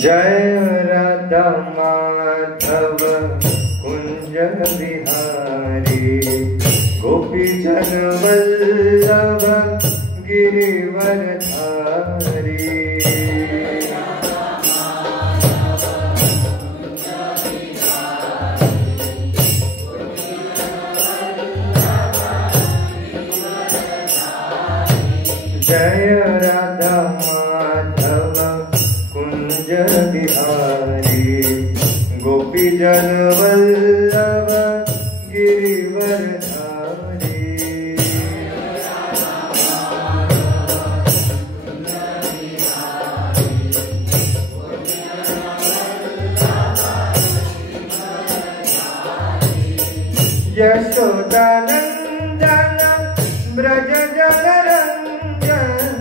जय राधा माधव कुंज बिहारी, गोपी जन वल्लभ गिरिवर धारी। जय राधा माधव कुंज बिहारी, गोपी जन वल्लभ गिरिवर धारी। यशोदानंदन ब्रज जन रंजन,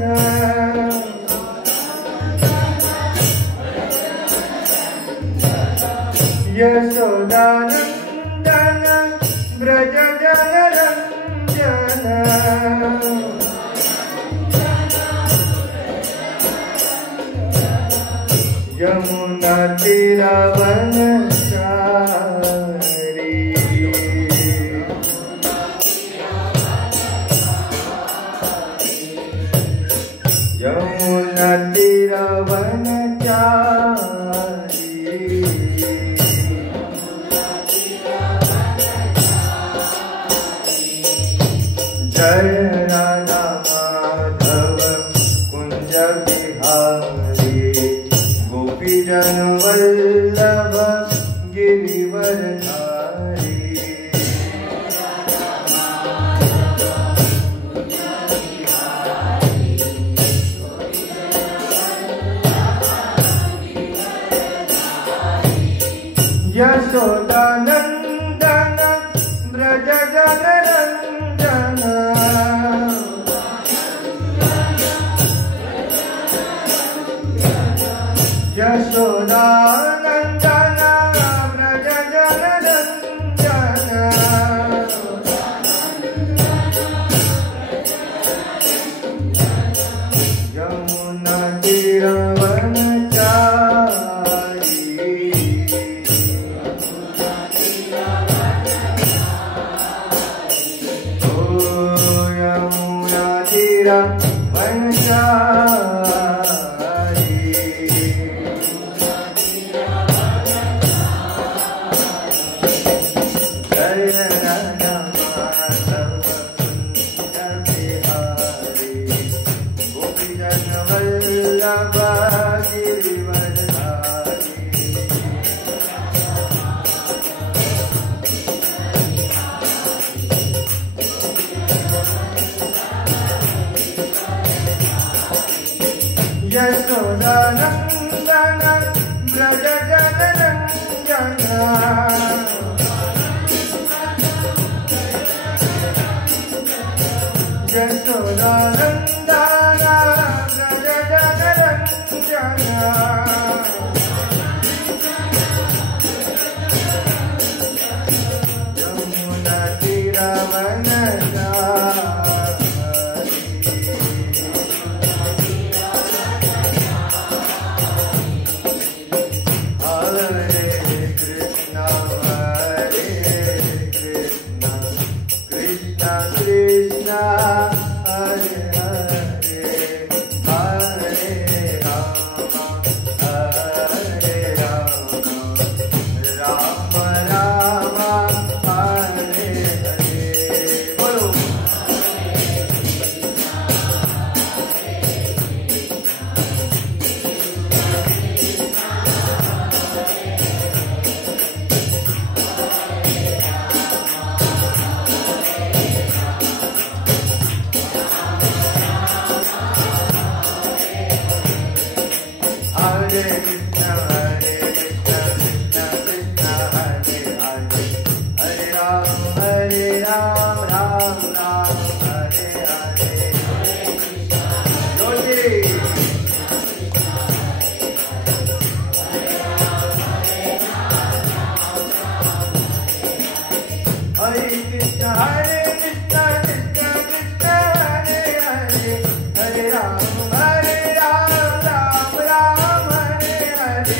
यशोदानंदन ब्रज जन रंजन। यमुना तीरावनचारी, यमुना तीरावनचारी। जय राधा माधव कुंज बिहारी, गोपी जन वल्लभ गिरिवर धारी। यशोदानंदन ब्रज जन रंजन, यशोदानंदन ब्रज जन रंजन। यमुना तीरावनचारी, ओ यमुना तीरावनचारी। जय राधा माधव कुंज बिहारी, गोपी जन वल्लभ गिरिवर धारी। यशोदानंदन ब्रज जन रंजन, यशोदानंदन ब्रज जन रंजन। यमुना तीरावनचारी, हरे कृष्णा कृष्णा कृष्णा हरे हरे, हरे राम राम राम हरे हरे। बोलो हरे कृष्णा कृष्णा कृष्णा हरे हरे, हरे राम राम राम हरे हरे। जोजी हरे कृष्णा कृष्णा कृष्णा हरे हरे, हरे राम राम राम हरे हरे।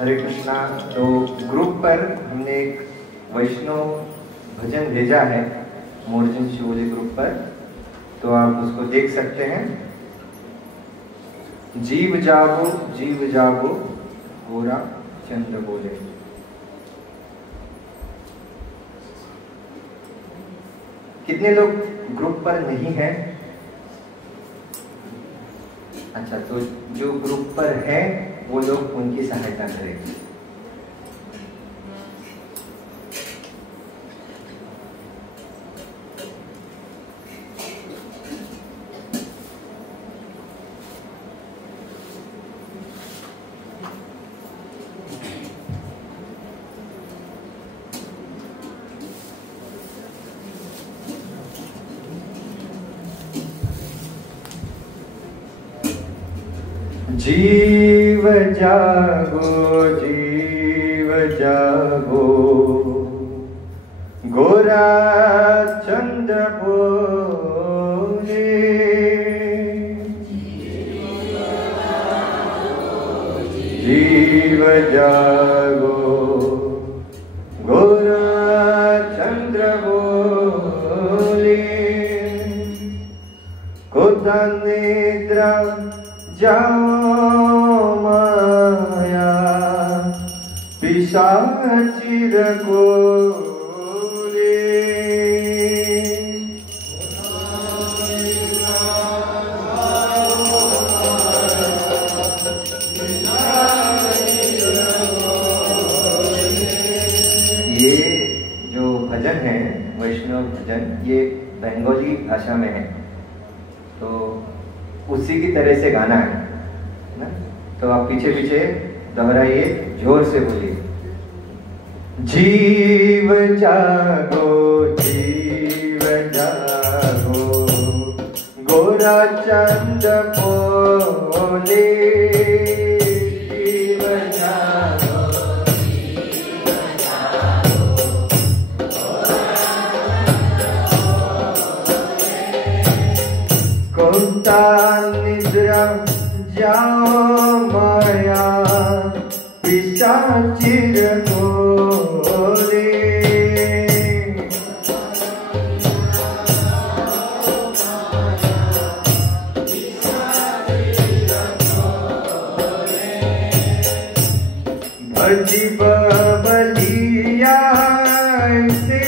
हरे कृष्णा। तो ग्रुप पर हमने एक वैष्णव भजन भेजा है मोरजन शिवोली ग्रुप पर, तो आप उसको देख सकते हैं। जीव जागो गोरा चंद्र बोले। कितने लोग ग्रुप पर नहीं हैं? अच्छा, तो जो ग्रुप पर है वो लोग उनकी सहायता करेंगे। जीव जागो गोरा चंद्र बोले। जीव जागो गोरा चंद्र बोले। कोता निद्रा जाओ माया पिशाचिर कोले। ये जो भजन है वैष्णव भजन, ये बंगाली भाषा में है, तो उसी की तरह से गाना है ना। तो आप पीछे पीछे दोहराइए, जोर से बोलिए। जीव जागो गोरा चंद बोले। जीव जागो कोता निद्रा जाओ माया पिशाचिर कोले। अजीब बलिया से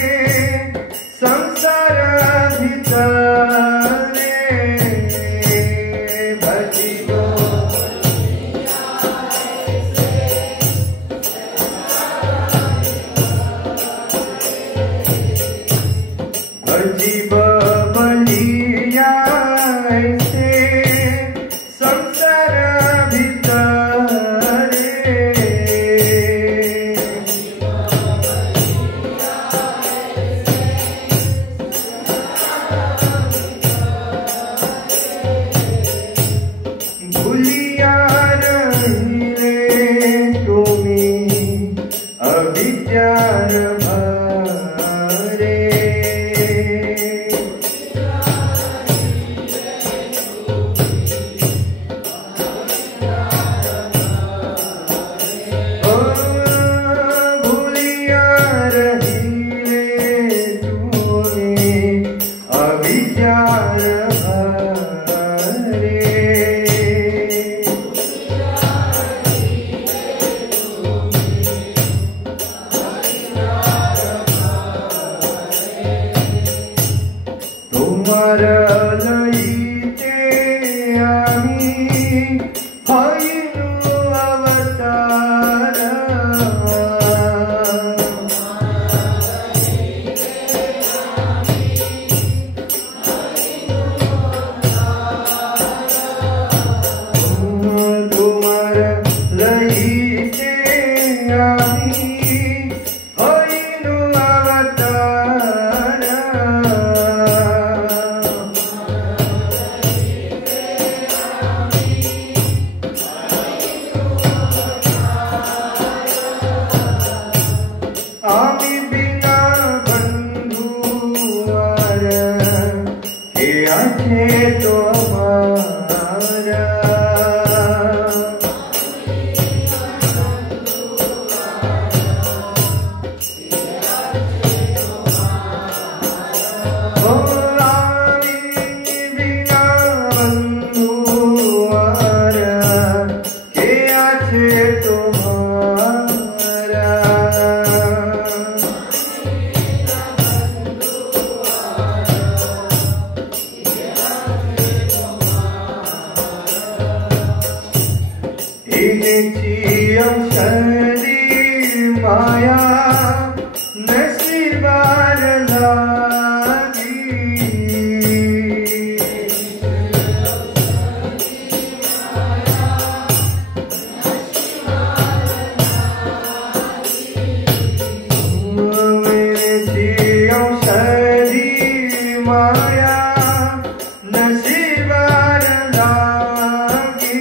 संसार भितरे भजिबो अजीब बलिया से संसार भितरे भूलिया रहिले तुमी अविद्यार भरे भूलिया रहिले तुमी अविद्यार भरे তোমার লইতে আমি হইনু অবতার তোমার লইতে আমি হইনু অবতার আমি বিনা বন্ধু আর কে আছে তোমার ও আমি বিনা বন্ধু আর কে আছে তোমার शरीर माया नसीबार लागी शरीर माया नसीबार लागी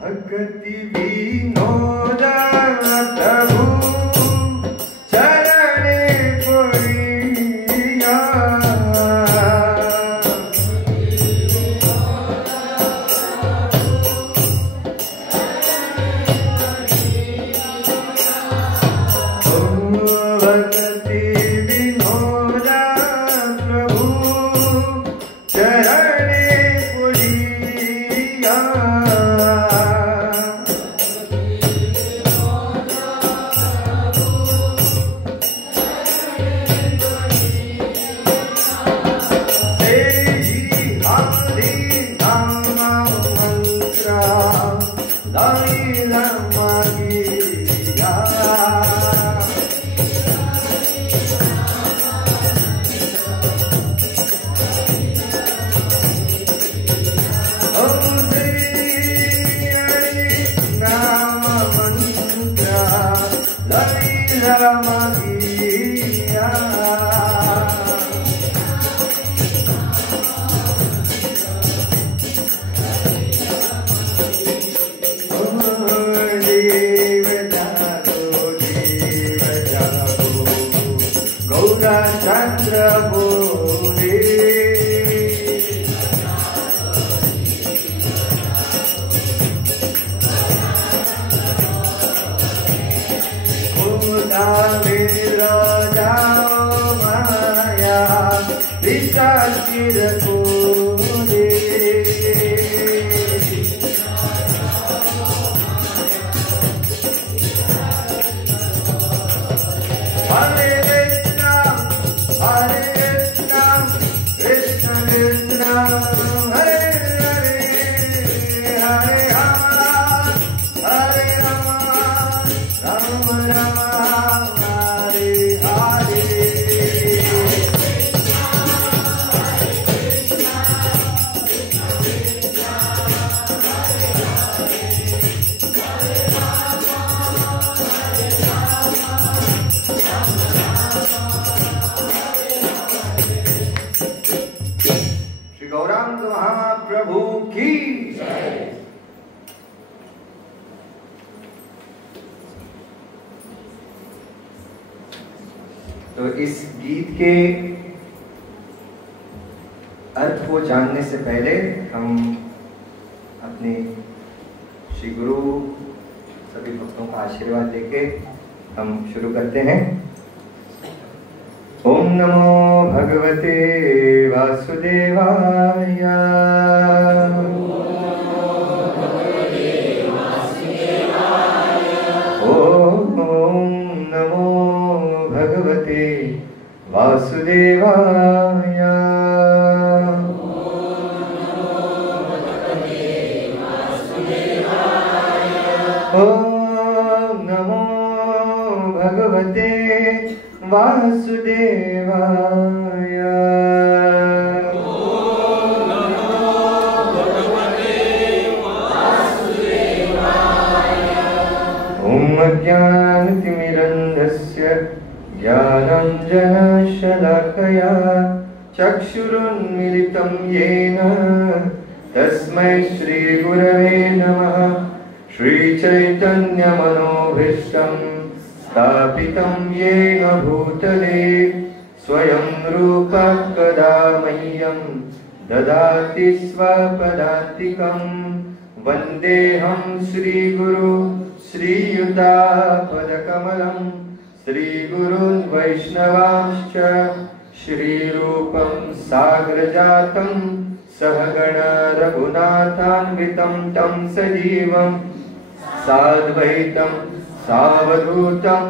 भक्ति विनोदा प्रभु चरणे पड़िया भक्ति विनोदा प्रभु चरणे पड़िया तो इस गीत के अर्थ को जानने से पहले हम अपने श्री गुरु सभी भक्तों का आशीर्वाद लेके हम शुरू करते हैं। ओम नमो भगवते वासुदेवाय। ओम नमो भगवते वासुदेवाय। ओम नमो भगवते वासुदेवाय। ओम नमो भगवते वासुदेवाय। ओम अज्ञानतिमिरन्धस्य ज्ञानाञ्जनशलाकया चक्षुरुन्मिलितं येन तस्मै श्रीगुरवे नमः। श्रीचैतन्यमनोभीष्टं स्थापितं येन भूतले स्वयं रूपः कदा मह्यं ददाति स्वपदान्तिकं। वन्देऽहं श्रीगुरु श्रीयुतापदकमलं श्रीगुरून् वैष्णवांश्च श्रीरूपं साग्रजातं सहगण रघुनाथान्वितं तं सजीवं साद्वैतं सावधूतं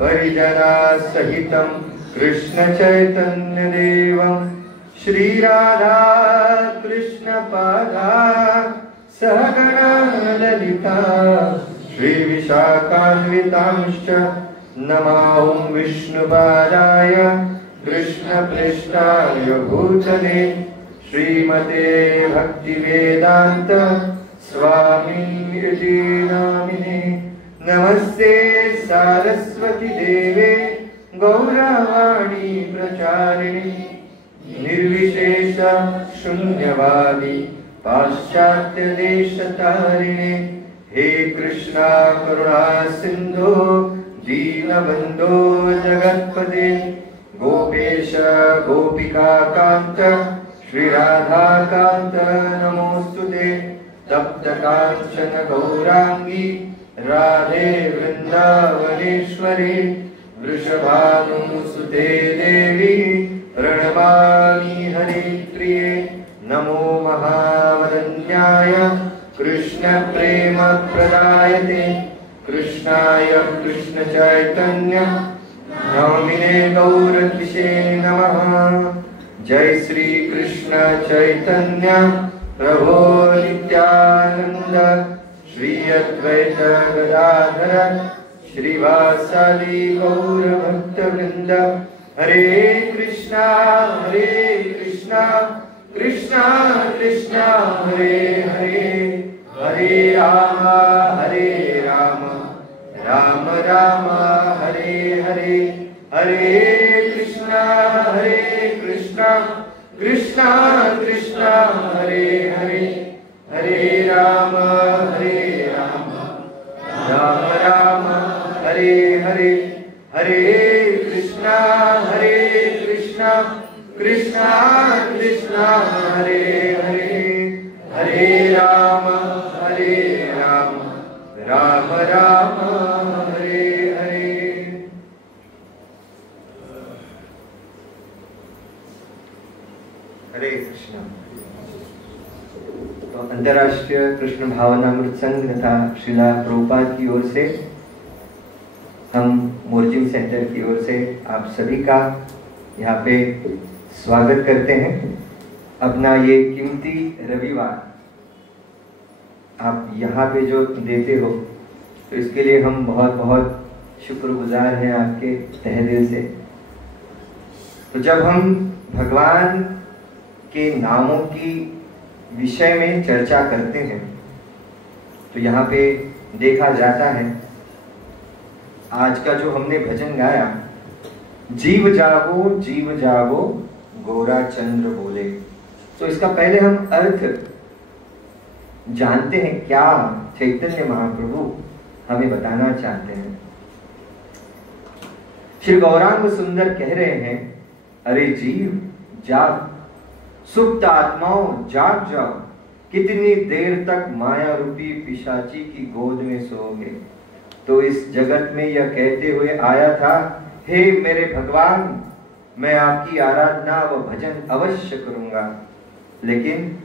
परिजनासहितं कृष्णचैतन्यदेवं श्रीराधा कृष्णपादा सहगणा ललिता श्रीविशाखान्वितांश्च नमां विष्णुपादाय कृष्णप्रेष्ठाय भूतले श्रीमते भक्तिवेदान्त स्वामिनिधि नामिने। नमस्ते सारस्वती देवे गौरवाणी प्रचारिणी निर्विशेष शून्यवादी पाश्चात्य देशतारिणे। हे कृष्णा करुणा सिंधु दीनबंधो जगत्पते गोपेश गोपिका कांत श्री राधा कांत नमोस्तुते। तप्त कांचन गौरांगी राधे वृंदावनेश्वरी वृषभानुसुते देवी प्रणमामि हरिप्रिये। नमो महावदन्याय कृष्ण प्रेम प्रदायते कृष्णाय कृष्ण चैतन्य नामिने गौरद्विषे नमः। जय श्री कृष्ण चैतन्य प्रभो नित्यानंद श्री अद्वैत गदाधर श्रीवासादि गौर भक्तवृंद। हरे कृष्णा कृष्णा कृष्णा हरे हरे हरे राम राम राम हरे हरे। हरे कृष्णा कृष्णा कृष्णा हरे हरे हरे राम राम राम हरे हरे। हरे कृष्णा कृष्णा कृष्णा हरे हरे हरे राम राम राम हरे हरे। हरे कृष्ण। तो अंतर्राष्ट्रीय कृष्ण भावनामृत संघ तथा श्रीला प्रभुपाद की ओर से हम मोर्जिंग सेंटर की ओर से आप सभी का यहाँ पे स्वागत करते हैं। अपना ये कीमती रविवार आप यहाँ पे जो देते हो तो इसके लिए हम बहुत बहुत शुक्रगुजार हैं आपके तहे दिल से। तो जब हम भगवान के नामों की विषय में चर्चा करते हैं तो यहाँ पे देखा जाता है आज का जो हमने भजन गाया, जीव जागो गौरा चंद्र बोले, तो इसका पहले हम अर्थ जानते हैं क्या चैतन्य महाप्रभु हमें बताना चाहते हैं। श्री गौरांग सुंदर कह रहे हैं, अरे जीव जाग, सुप्त आत्माओं जाग जाओ, कितनी देर तक माया रूपी पिशाची की गोद में सोओगे। तो इस जगत में यह कहते हुए आया था, हे मेरे भगवान, मैं आपकी आराधना व भजन अवश्य करूंगा, लेकिन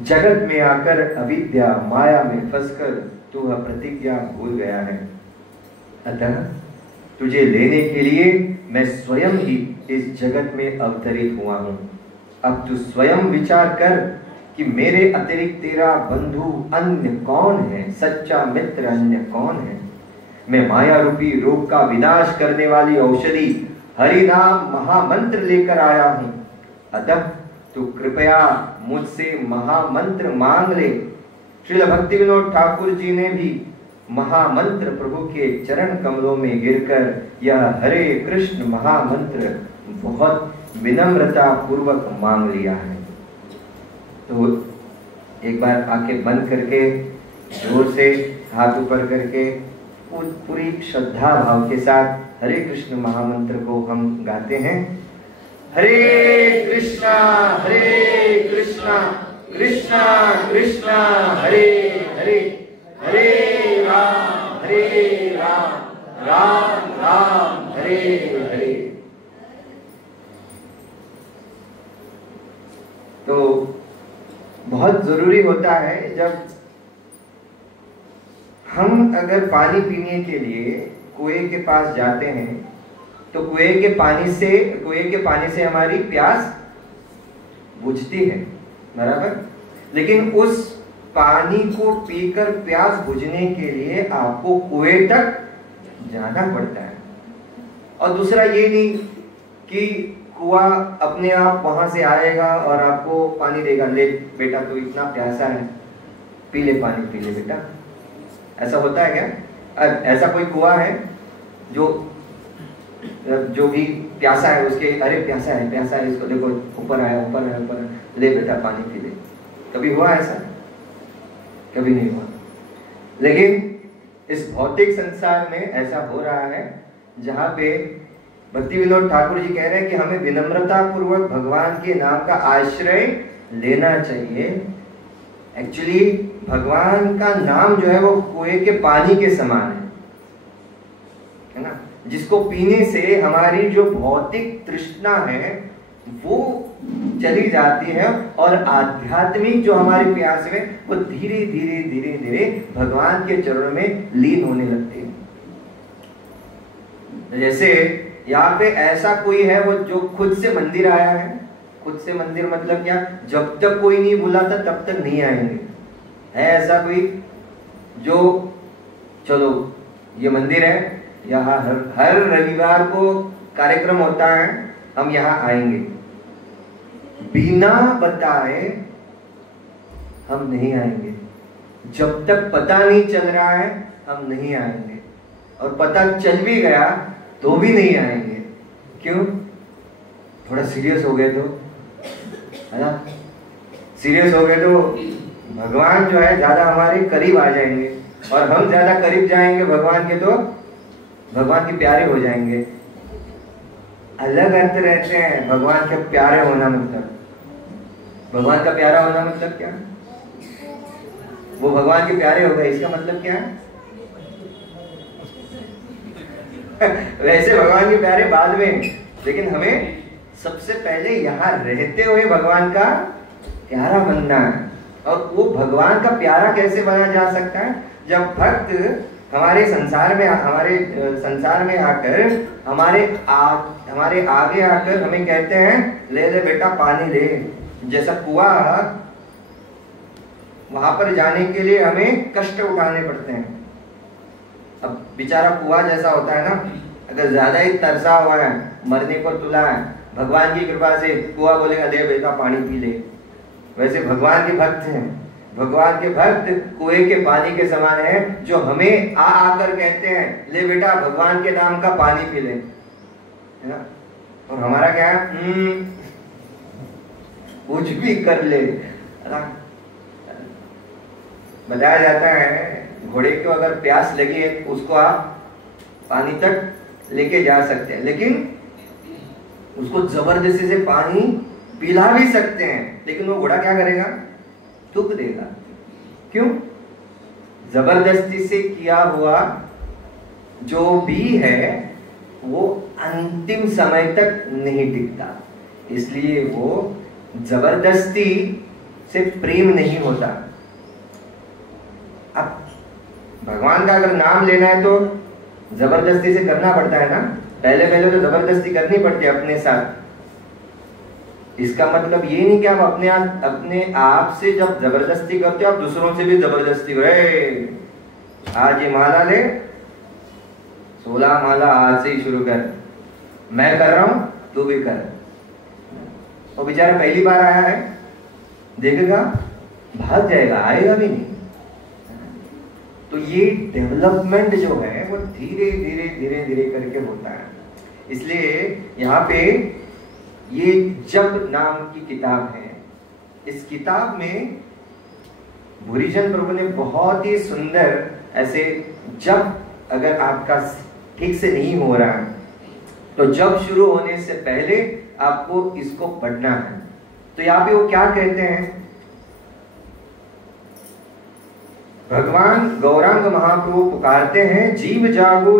जगत में आकर अविद्या माया में फंसकर तू वह प्रतिज्ञा भूल गया है। अतः तुझे लेने के लिए मैं स्वयं ही इस जगत में अवतरित हुआ हूं। अब तू स्वयं विचार कर कि मेरे अतिरिक्त तेरा बंधु अन्य कौन है, सच्चा मित्र अन्य कौन है। मैं माया रूपी रोग का विनाश करने वाली औषधि हरि नाम महामंत्र लेकर आया हूं। अतः तू कृपया मुझसे महामंत्र मांग ले। श्रील भक्ति विनोद ठाकुर जी ने भी महामंत्र प्रभु के चरण कमलों में गिरकर यह हरे कृष्ण महामंत्र बहुत विनम्रता पूर्वक मांग लिया है। तो एक बार आंखें बंद करके जोर से हाथ ऊपर करके पूरी श्रद्धा भाव के साथ हरे कृष्ण महामंत्र को हम गाते हैं। हरे कृष्णा कृष्णा कृष्णा हरे हरे, हरे राम राम राम हरे हरे। तो बहुत जरूरी होता है जब हम अगर पानी पीने के लिए कुएं के पास जाते हैं तो कुएं के पानी से हमारी प्यास बुझती है, बराबर। लेकिन उस पानी को पीकर प्यास बुझने के लिए आपको कुएं तक जाना पड़ता है। और दूसरा ये नहीं कि कुआं अपने आप वहां से आएगा और आपको पानी देगा, ले बेटा तो इतना प्यासा है, पी ले पानी, पी ले बेटा। ऐसा होता है क्या? ऐसा कोई कुआं है जो भी प्यासा है उसके, अरे प्यासा है इसको देखो, ऊपर आया, ले बेटा पानी पी ले। कभी हुआ ऐसा? कभी नहीं हुआ। लेकिन इस भौतिक संसार में ऐसा हो रहा है, जहाँ पे भक्ति विनोद ठाकुर जी कह रहे हैं कि हमें विनम्रता पूर्वक भगवान के नाम का आश्रय लेना चाहिए। एक्चुअली भगवान का नाम जो है वो कुएं के पानी के समान है ना, जिसको पीने से हमारी जो भौतिक तृष्णा है वो चली जाती है और आध्यात्मिक जो हमारी प्यास है वो धीरे धीरे भगवान के चरणों में लीन होने लगती है। जैसे यहाँ पे ऐसा कोई है वो जो खुद से मंदिर आया है। खुद से मंदिर मतलब क्या? जब तक कोई नहीं बुलाता तब तक नहीं आएंगे। है ऐसा कोई जो चलो ये मंदिर है, यहाँ हर रविवार को कार्यक्रम होता है, हम यहाँ आएंगे, बिना बताए हम नहीं आएंगे। जब तक पता नहीं चल रहा है हम नहीं आएंगे, और पता चल भी गया तो भी नहीं आएंगे। क्यों? थोड़ा सीरियस हो गए तो, है ना? सीरियस हो गए तो भगवान जो है ज्यादा हमारे करीब आ जाएंगे, और हम ज्यादा करीब जाएंगे भगवान के तो भगवान के प्यारे हो जाएंगे। अलग अर्थ रहते हैं भगवान के प्यारे होना मतलब। भगवान का प्यारा होना मतलब क्या? वो भगवान के प्यारे हो गए, इसका मतलब क्या है? वैसे भगवान के प्यारे बाद में, लेकिन हमें सबसे पहले यहाँ रहते हुए भगवान का प्यारा बनना है। और वो भगवान का प्यारा कैसे बना जा सकता है? जब भक्त हमारे संसार में आकर हमारे आगे आकर हमें कहते हैं ले ले बेटा पानी ले। जैसा कुआं, वहां पर जाने के लिए हमें कष्ट उठाने पड़ते हैं। अब बेचारा कुआं जैसा होता है ना, अगर ज्यादा ही तरसा हुआ है, मरने पर तुला है, भगवान की कृपा से कुआं बोलेगा ले बेटा पानी पी ले। वैसे भगवान के भक्त हैं, भगवान के भक्त कुएं के पानी के समान है, जो हमें आकर कहते हैं ले बेटा भगवान के नाम का पानी पी ले, है ना? और हमारा क्या है? कुछ भी कर ले। बताया जाता है घोड़े को अगर प्यास लगी है तो उसको आप पानी तक लेके जा सकते हैं, लेकिन उसको जबरदस्ती से पानी पिला भी सकते हैं, लेकिन वो घोड़ा क्या करेगा? थूक देगा। क्यों? जबरदस्ती से किया हुआ जो भी है वो अंतिम समय तक नहीं टिकता, इसलिए वो जबरदस्ती से प्रेम नहीं होता। अब भगवान का अगर नाम लेना है तो जबरदस्ती से करना पड़ता है ना, पहले पहले तो जबरदस्ती करनी पड़ती है अपने साथ। इसका मतलब ये नहीं कि आप अपने आप से जब जबरदस्ती करते हो आप दूसरों से भी जबरदस्ती करो। आज ये माला ले, 16 माला आज से ही शुरू कर, मैं कर रहा हूं तू भी कर। वो बेचारा पहली बार आया है, देखेगा भाग जाएगा, आएगा भी नहीं। तो ये डेवलपमेंट जो है वो धीरे धीरे धीरे धीरे करके होता है। इसलिए यहाँ पे ये जप नाम की किताब है, इस किताब में भूरीचंद प्रभु ने बहुत ही सुंदर ऐसे, जब अगर आपका ठीक से नहीं हो रहा है तो जब शुरू होने से पहले आपको इसको पढ़ना है। तो यहाँ पे वो क्या कहते हैं, भगवान गौरांग महाप्रभु पुकारते हैं, जीव जागो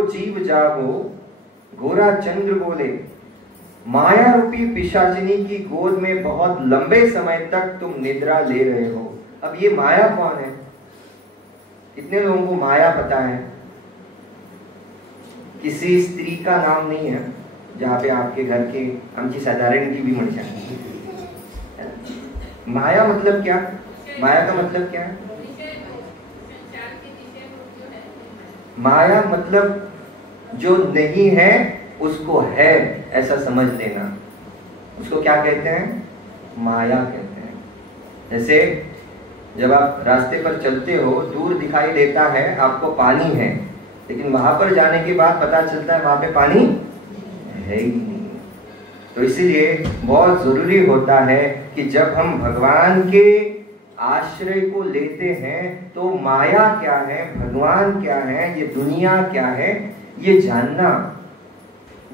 गोरा चंद्र बोले, माया रूपी पिशाचिनी की गोद में बहुत लंबे समय तक तुम निद्रा ले रहे हो। अब ये माया कौन है? कितने लोगों को माया पता है? किसी स्त्री का नाम नहीं है जहाँ पे आपके घर के आमची साधारण की भी मनशा। माया मतलब क्या? माया का मतलब क्या है? माया मतलब जो नहीं है उसको है ऐसा समझ लेना, उसको क्या कहते हैं? माया कहते हैं। जैसे जब आप रास्ते पर चलते हो, दूर दिखाई देता है आपको पानी है, लेकिन वहां पर जाने के बाद पता चलता है वहां पे पानी है ही नहीं। तो इसीलिए बहुत जरूरी होता है कि जब हम भगवान के आश्रय को लेते हैं तो माया क्या है, भगवान क्या है, ये दुनिया क्या है, ये जानना।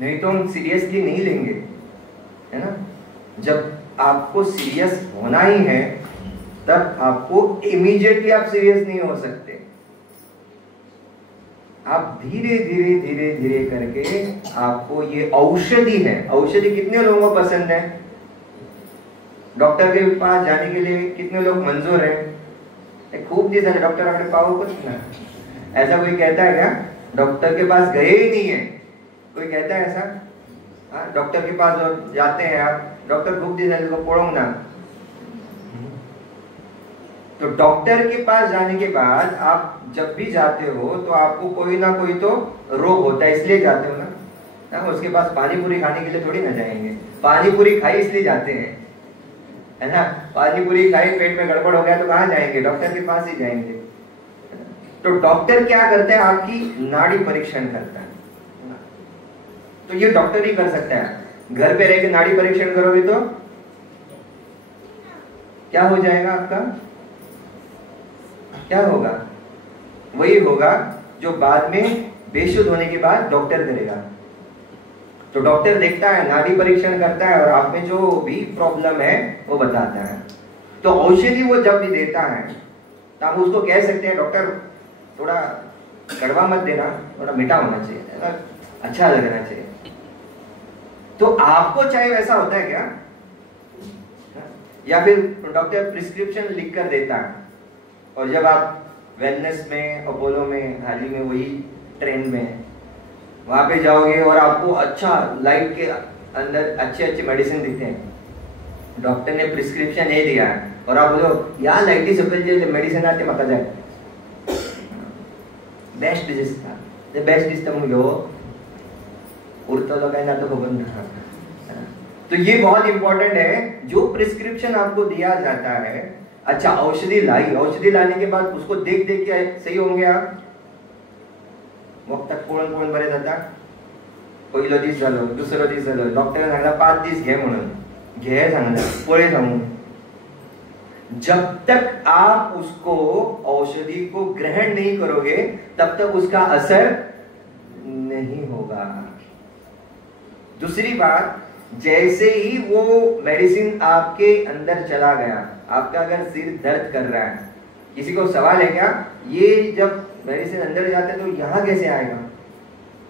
नहीं तो हम सीरियसली नहीं लेंगे, है ना। जब आपको सीरियस होना ही है तब आपको इमीडिएटली आप सीरियस नहीं हो सकते। आप धीरे धीरे धीरे धीरे करके आपको ये औषधि है। औषधि कितने लोगों को पसंद है? डॉक्टर के पास जाने के लिए कितने लोग मंजूर हैं? खूब जी सर डॉक्टर अपने पाओ कुछ ना, ऐसा कोई कहता है क्या? डॉक्टर के पास गए ही नहीं है, कोई कहता है ऐसा? हाँ, डॉक्टर के पास जाते हैं आप, डॉक्टर खूब जी सर को पढ़ो ना। तो डॉक्टर के पास जाने के बाद आप जब भी जाते हो तो आपको कोई ना कोई तो रोग होता है, इसलिए जाते हो ना। उसके पास पानी पूरी खाने के लिए थोड़ी ना जाएंगे, पानी पूरी खाई इसलिए जाते हैं, है ना। पानी पूरी खाई, पेट में गड़बड़ हो गया तो कहाँ जाएंगे? डॉक्टर के पास ही जाएंगे। तो डॉक्टर क्या करता है? आपकी नाड़ी परीक्षण करता है। तो ये डॉक्टर ही कर सकता है। घर पे रह के नाड़ी परीक्षण करोगे तो क्या हो जाएगा? आपका क्या होगा? वही होगा जो बाद में बेशुद्ध होने के बाद डॉक्टर करेगा। तो डॉक्टर देखता है, नाड़ी परीक्षण करता है और आप में जो भी प्रॉब्लम है वो बताता है। तो औषधि वो जब भी देता है तो आप उसको कह सकते हैं, डॉक्टर थोड़ा कड़वा मत देना, थोड़ा मीठा होना चाहिए, अच्छा लगना चाहिए। तो आपको चाहे वैसा होता है क्या? या फिर डॉक्टर प्रिस्क्रिप्शन लिख कर देता है और जब आप वेलनेस में, अपोलो में, हाल ही में वही ट्रेंड में वहां पे जाओगे और आपको अच्छा लाइट के अंदर अच्छे अच्छे मेडिसिन दिखते हैं, डॉक्टर ने प्रिस्क्रिप्शन ये दिया है और आप बोलो यार लाइटी सप्लाई मेडिसिन आते मका जाए बेस्ट दिसता, ते बेस्ट दिसता मुझे उड़ता लोकांना तो खबर ना। तो ये बहुत इंपॉर्टेंट है जो प्रिस्क्रिप्शन आपको दिया जाता है। अच्छा, औषधि लाई, औषधि लाने के बाद उसको देख देख के सही होंगे आप? वक्त कोण बरे जाता, पहिलो दीस झालो, दुसरो दीस झालो, डॉक्टरान सांगला 5 दीस घे म्हणून, घे सांगला, पळय सांगून जब तक आप उसको औषधि को ग्रहण नहीं करोगे तब तक उसका असर नहीं होगा। दूसरी बात, जैसे ही वो मेडिसिन आपके अंदर चला गया, आपका अगर सिर दर्द कर रहा है, किसी को सवाल है क्या, ये जब मेडिसिन अंदर जाता है तो यहाँ कैसे आएगा?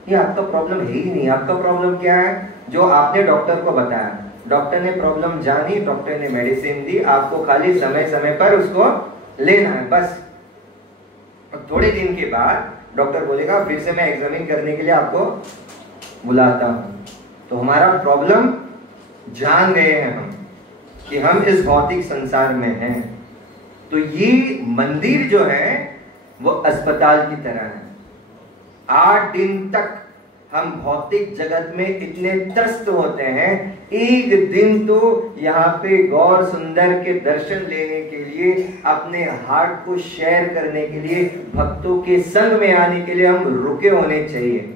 ये आपका प्रॉब्लम है ही नहीं। आपका प्रॉब्लम क्या है? जो आपने डॉक्टर को बताया, डॉक्टर ने प्रॉब्लम जानी, डॉक्टर ने मेडिसिन दी, आपको खाली समय समय पर उसको लेना है बस। और थोड़े दिन के बाद डॉक्टर बोलेगा फिर से मैं एग्जामिन करने के लिए आपको बुलाता हूं। तो हमारा प्रॉब्लम जान गए हैं हम कि हम इस भौतिक संसार में हैं। तो ये मंदिर जो है वो अस्पताल की तरह है। 8 दिन तक हम भौतिक जगत में इतने त्रस्त होते हैं, एक दिन तो यहाँ पे गौर सुंदर के दर्शन लेने के लिए, अपने हार्ट को शेयर करने के लिए, भक्तों के संग में आने के लिए हम रुके होने चाहिए।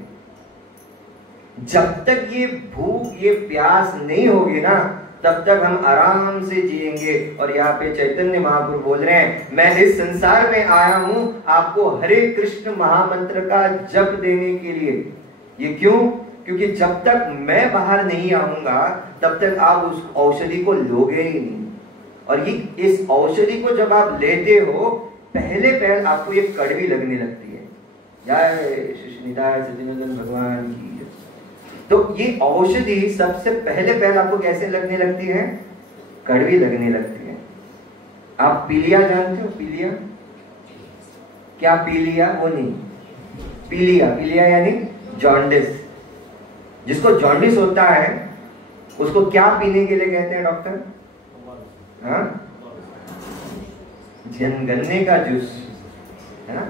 जब तक ये भूख, ये प्यास नहीं होगी ना, तब तक हम आराम से जिएंगे। और यहाँ पे चैतन्य महाप्रभु बोल रहे हैं, मैं इस संसार में आया हूं आपको हरे कृष्ण महामंत्र का जप देने के लिए। ये क्यों? क्योंकि जब तक मैं बाहर नहीं आऊंगा तब तक आप उस औषधि को लोगे ही नहीं। और ये इस औषधि को जब आप लेते हो, पहले पहल आपको ये कड़वी लगने लगती है। जय श्री निताय सच्चिदानंद भगवान की। तो ये औषधि सबसे पहले आपको कैसे लगने लगती है? कड़वी लगने लगती है। आप पीलिया जानते हो? पीलिया क्या? पीलिया वो नहीं, पीलिया यानी जॉन्डिस। जिसको जॉन्डिस होता है उसको क्या पीने के लिए कहते हैं डॉक्टर? हाँ, गन्ने का जूस है ना,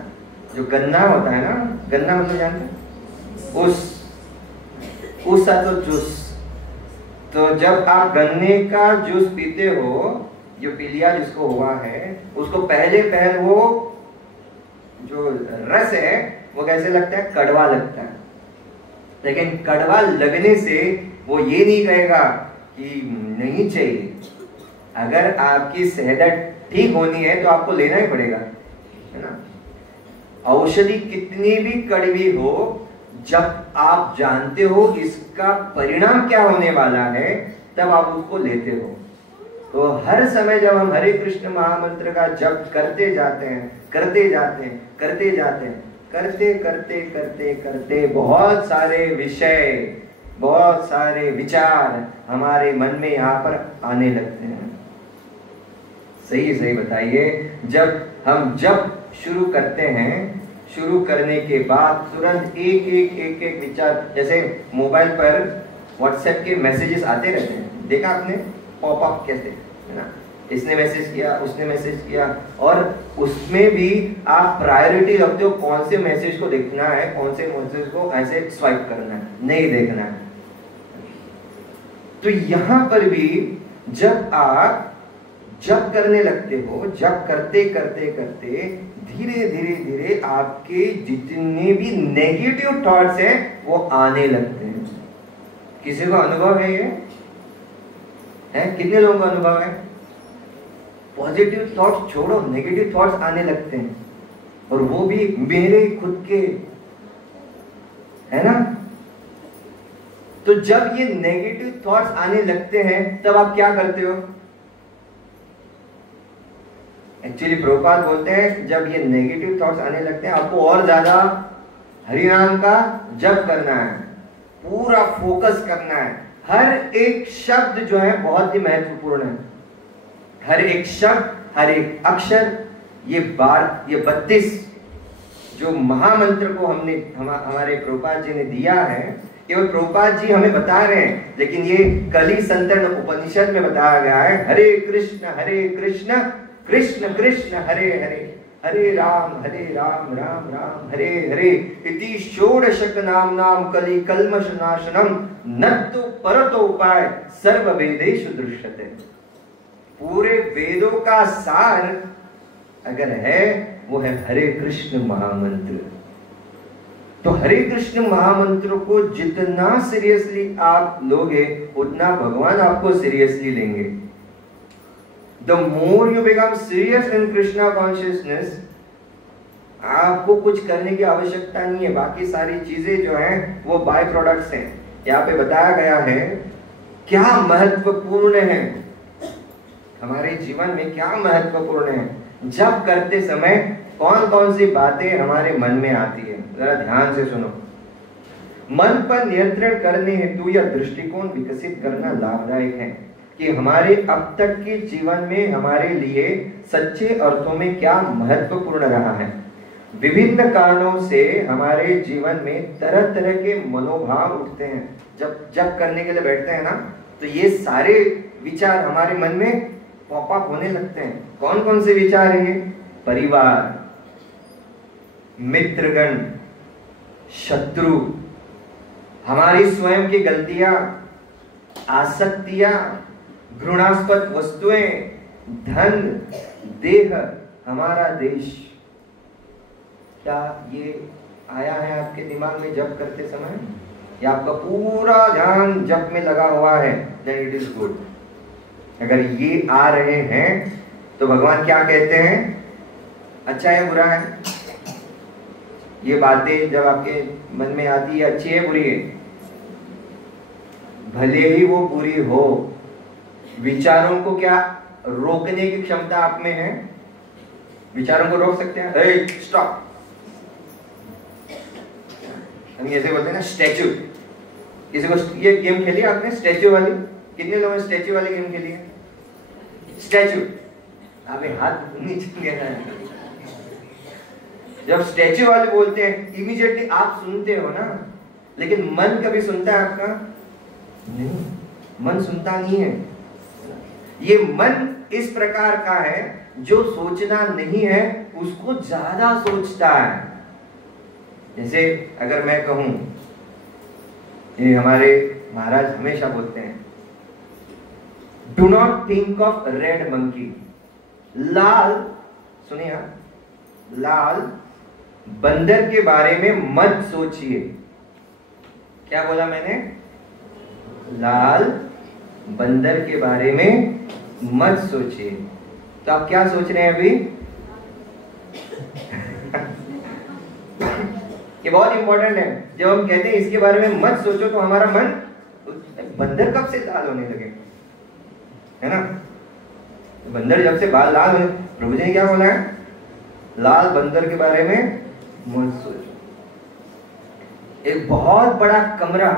जो गन्ना होता है ना, गन्ना मतलब जानते हैं? उस तो जूस। तो जब आप गन्ने का जूस पीते हो, जो पीलिया जिसको हुआ है, उसको पहले वो जो रस है वो कैसे लगता है? कड़वा लगता है। लेकिन कड़वा लगने से वो ये नहीं कहेगा कि नहीं चाहिए। अगर आपकी सेहत ठीक होनी है तो आपको लेना ही पड़ेगा, है ना। औषधि कितनी भी कड़वी हो, जब आप जानते हो इसका परिणाम क्या होने वाला है, तब आप उसको लेते हो। तो हर समय जब हम हरे कृष्ण महामंत्र का जप करते जाते हैं, करते बहुत सारे विषय, बहुत सारे विचार हमारे मन में यहाँ पर आने लगते हैं। सही बताइए, जब हम जप शुरू करते हैं, शुरू करने के बाद तुरंत एक विचार, जैसे मोबाइल पर व्हाट्सएप के मैसेजेस आते रहते हैं, देखा आपने? पॉपअप कैसे, है ना, इसने मैसेज किया, उसने मैसेज किया, और उसमें भी आप प्रायोरिटी रखते हो कौन से मैसेज को देखना है, कौन से मैसेज को ऐसे स्वाइप करना है, नहीं देखना है। तो यहां पर भी जब आप जप करने लगते हो, जप करते धीरे आपके जितने भी नेगेटिव थॉट्स हैं वो आने लगते हैं। किसी को अनुभव है? ये है? कितने लोगों का अनुभव है? पॉजिटिव थॉट्स छोड़ो, नेगेटिव थॉट्स आने लगते हैं, और वो भी मेरे खुद के, है ना। तो जब ये नेगेटिव थॉट्स आने लगते हैं तब आप क्या करते हो? एक्चुअली प्रभुपाद बोलते हैं जब ये नेगेटिव थॉट्स आने लगते हैं, आपको और ज्यादा हरिनाम का जप करना है, पूरा फोकस करना है। हर एक शब्द जो है बहुत ही महत्वपूर्ण है। हर एक शब्द, हर एक अक्षर, ये 32 जो महामंत्र को हमारे प्रभुपाद जी ने दिया है, केवल प्रभुपाद जी हमें बता रहे हैं, लेकिन ये कली संतरण उपनिषद में बताया गया है। हरे कृष्ण कृष्ण कृष्ण हरे हरे, हरे राम राम राम हरे हरे, इति षोडशक नाम कलि कल्मष नाशनम, नत्तु परतो उपाय सर्व वेदेषु दृश्यते। पूरे वेदों का सार अगर है वो है हरे कृष्ण महामंत्र। तो हरे कृष्ण महामंत्र को जितना सीरियसली आप लोगे, उतना भगवान आपको सीरियसली लेंगे। The more you become serious in Krishna consciousness, आपको कुछ करने की आवश्यकता नहीं है, बाकी सारी चीजें जो हैं वो बाय प्रोडक्ट्स हैं। यहाँ पे बताया गया है क्या महत्वपूर्ण है हमारे जीवन में, क्या महत्वपूर्ण है। जब करते समय कौन कौन सी बातें हमारे मन में आती है, जरा ध्यान से सुनो। मन पर नियंत्रण करने हेतु यह दृष्टिकोण विकसित करना लाभदायक है कि हमारे अब तक के जीवन में हमारे लिए सच्चे अर्थों में क्या महत्वपूर्ण रहा है। विभिन्न कारणों से हमारे जीवन में तरह तरह के मनोभाव उठते हैं। जब करने के लिए बैठते हैं ना, तो ये सारे विचार हमारे मन में पॉप अप होने लगते हैं। कौन कौन से विचार हैं? परिवार, मित्रगण, शत्रु, हमारी स्वयं की गलतियां, आसक्तियां, घृणास्पद वस्तुएं, धन, देह, हमारा देश। क्या ये आया है आपके दिमाग में जप करते समय? या आपका पूरा ध्यान जप में लगा हुआ है? then it is good। अगर ये आ रहे हैं तो भगवान क्या कहते हैं? अच्छा है बुरा है? ये बातें जब आपके मन में आती है, अच्छी है बुरी है? भले ही वो बुरी हो, विचारों को क्या रोकने की क्षमता आप में है? विचारों को रोक सकते हैं? hey, stop। हम ऐसे बोलते हैं ना स्टैचू। किसी को ये गेम खेली आपने स्टैचू वाली? कितने लोगों ने स्टैचू वाली गेम खेली है? स्टैचू, आपने हाथ नीचे गिरा है। जब स्टैचू वाले बोलते हैं इमीडिएटली आप सुनते हो ना, लेकिन मन कभी सुनता है आपका? नहीं, मन सुनता नहीं है। ये मन इस प्रकार का है जो सोचना नहीं है उसको ज्यादा सोचता है। जैसे अगर मैं कहूं, ये हमारे महाराज हमेशा बोलते हैं, do not think of red monkey. लाल, सुनिए, लाल बंदर के बारे में मत सोचिए। क्या बोला मैंने? लाल बंदर के बारे में मत सोचिए। तो आप क्या सोच रहे हैं अभी? ये बहुत इंपॉर्टेंट है। जब हम कहते हैं इसके बारे में मत सोचो, तो हमारा मन बंदर कब से लाल होने लगे, है ना? बंदर जब से बाल लाल हो, प्रभु जी ने क्या बोला है? लाल बंदर के बारे में मत सोचो। एक बहुत बड़ा कमरा,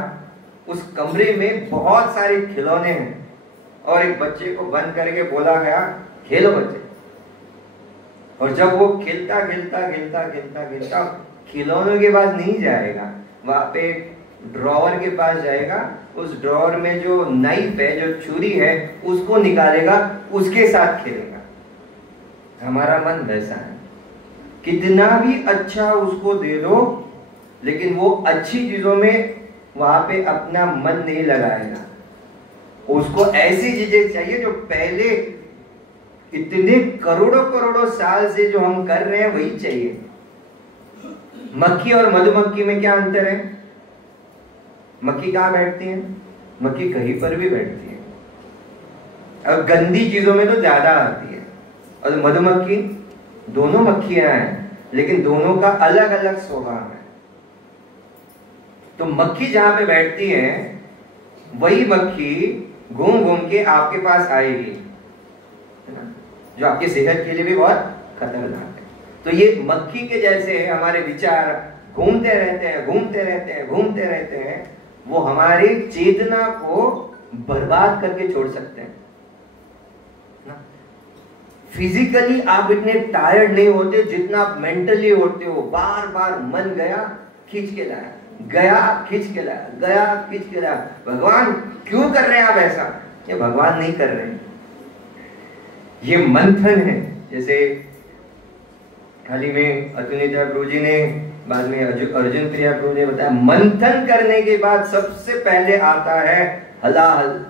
उस कमरे में बहुत सारे खिलौने हैं और एक बच्चे को बंद करके बोला गया खेलो बच्चे। और जब वो खेलता खेलता खेलता खेलता खेलता खिलौनों के पास नहीं जाएगा, वहां पे ड्रॉवर के पास जाएगा, उस ड्रॉवर में जो नाइफ है, जो छुरी है, उसको निकालेगा, उसके साथ खेलेगा। हमारा मन वैसा है, कितना भी अच्छा उसको दे दो, लेकिन वो अच्छी चीजों में वहां पे अपना मन नहीं लगाएगा। उसको ऐसी चीजें चाहिए जो पहले इतने करोड़ों करोड़ों साल से जो हम कर रहे हैं वही चाहिए। मक्खी और मधुमक्खी में क्या अंतर है? मक्खी कहाँ बैठती है? मक्खी कहीं पर भी बैठती है और गंदी चीजों में तो ज्यादा आती है। और मधुमक्खी, दोनों मक्खियां हैं लेकिन दोनों का अलग अलग स्वभाव है। तो मक्खी जहां पे बैठती है वही मक्खी घूम घूम के आपके पास आएगी, है ना? जो आपकी सेहत के लिए भी बहुत खतरनाक है। तो ये मक्खी के जैसे हमारे विचार घूमते रहते हैं, घूमते रहते हैं, घूमते रहते हैं। वो हमारी चेतना को बर्बाद करके छोड़ सकते हैं ना? फिजिकली आप इतने टायर्ड नहीं होते जितना आप मेंटली होते हो। बार बार मन गया खींच के लाया, गया खींच के लाया, गया खींच के लाया। भगवान क्यों कर रहे हैं आप ऐसा? ये भगवान नहीं कर रहे हैं, ये मंथन है। जैसे हाल ही में अतुनिता प्रभु जी ने, बाद में अर्जुन प्रिया प्रभु ने बताया, मंथन करने के बाद सबसे पहले आता है हलाहल,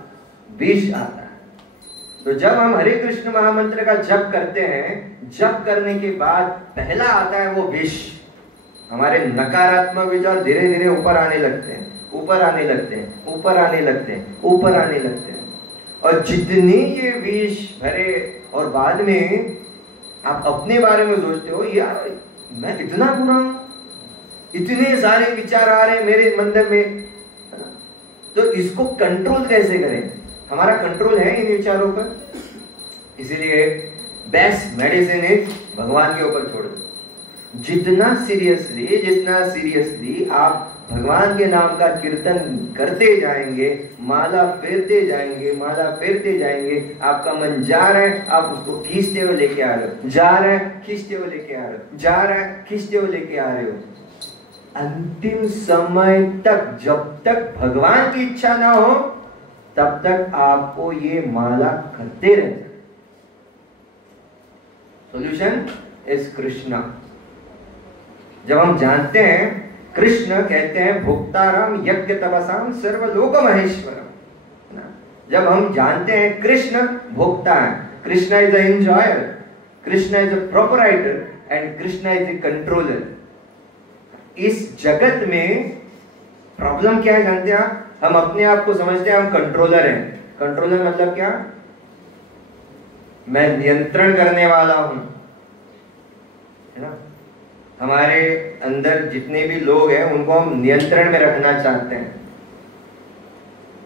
विष आता है। तो जब हम हरे कृष्ण महामंत्र का जप करते हैं, जप करने के बाद पहला आता है वो विष। हमारे नकारात्मक विचार धीरे धीरे ऊपर आने लगते हैं, ऊपर आने लगते हैं, ऊपर आने लगते हैं, ऊपर आने लगते हैं। और जितने ये विष भरे और बाद में आप अपने बारे में सोचते हो यार मैं इतना बुरा हूं, इतने सारे विचार आ रहे हैं मेरे मंदिर में, तो इसको कंट्रोल कैसे करें? हमारा कंट्रोल है इन विचारों पर। इसीलिए बेस्ट मेडिसिन इज भगवान के ऊपर छोड़ दो। जितना सीरियसली आप भगवान के नाम का कीर्तन करते जाएंगे, माला फेरते जाएंगे, आपका मन जा रहा है, आप उसको खींचते हुए लेके आ रहे हो, जा रहा है खींचते हुए लेके आ रहे हो, जा रहा है खींचते हुए लेके आ रहे हो। अंतिम समय तक जब तक भगवान की इच्छा ना हो तब तक आपको ये माला करते रहना। Solution is Krishna. जब हम जानते हैं कृष्ण कहते हैं भोक्ताराम यज्ञ तपसाम सर्वलोक महेश्वरम, जब हम जानते हैं कृष्ण भोक्ता है, Krishna is the enjoyer, Krishna is the proprietor and Krishna is the controller. इस जगत में प्रॉब्लम क्या है जानते हैं आप? हम अपने आप को समझते हैं हम कंट्रोलर हैं। कंट्रोलर मतलब क्या? मैं नियंत्रण करने वाला हूं, है ना? हमारे अंदर जितने भी लोग हैं उनको हम नियंत्रण में रखना चाहते हैं।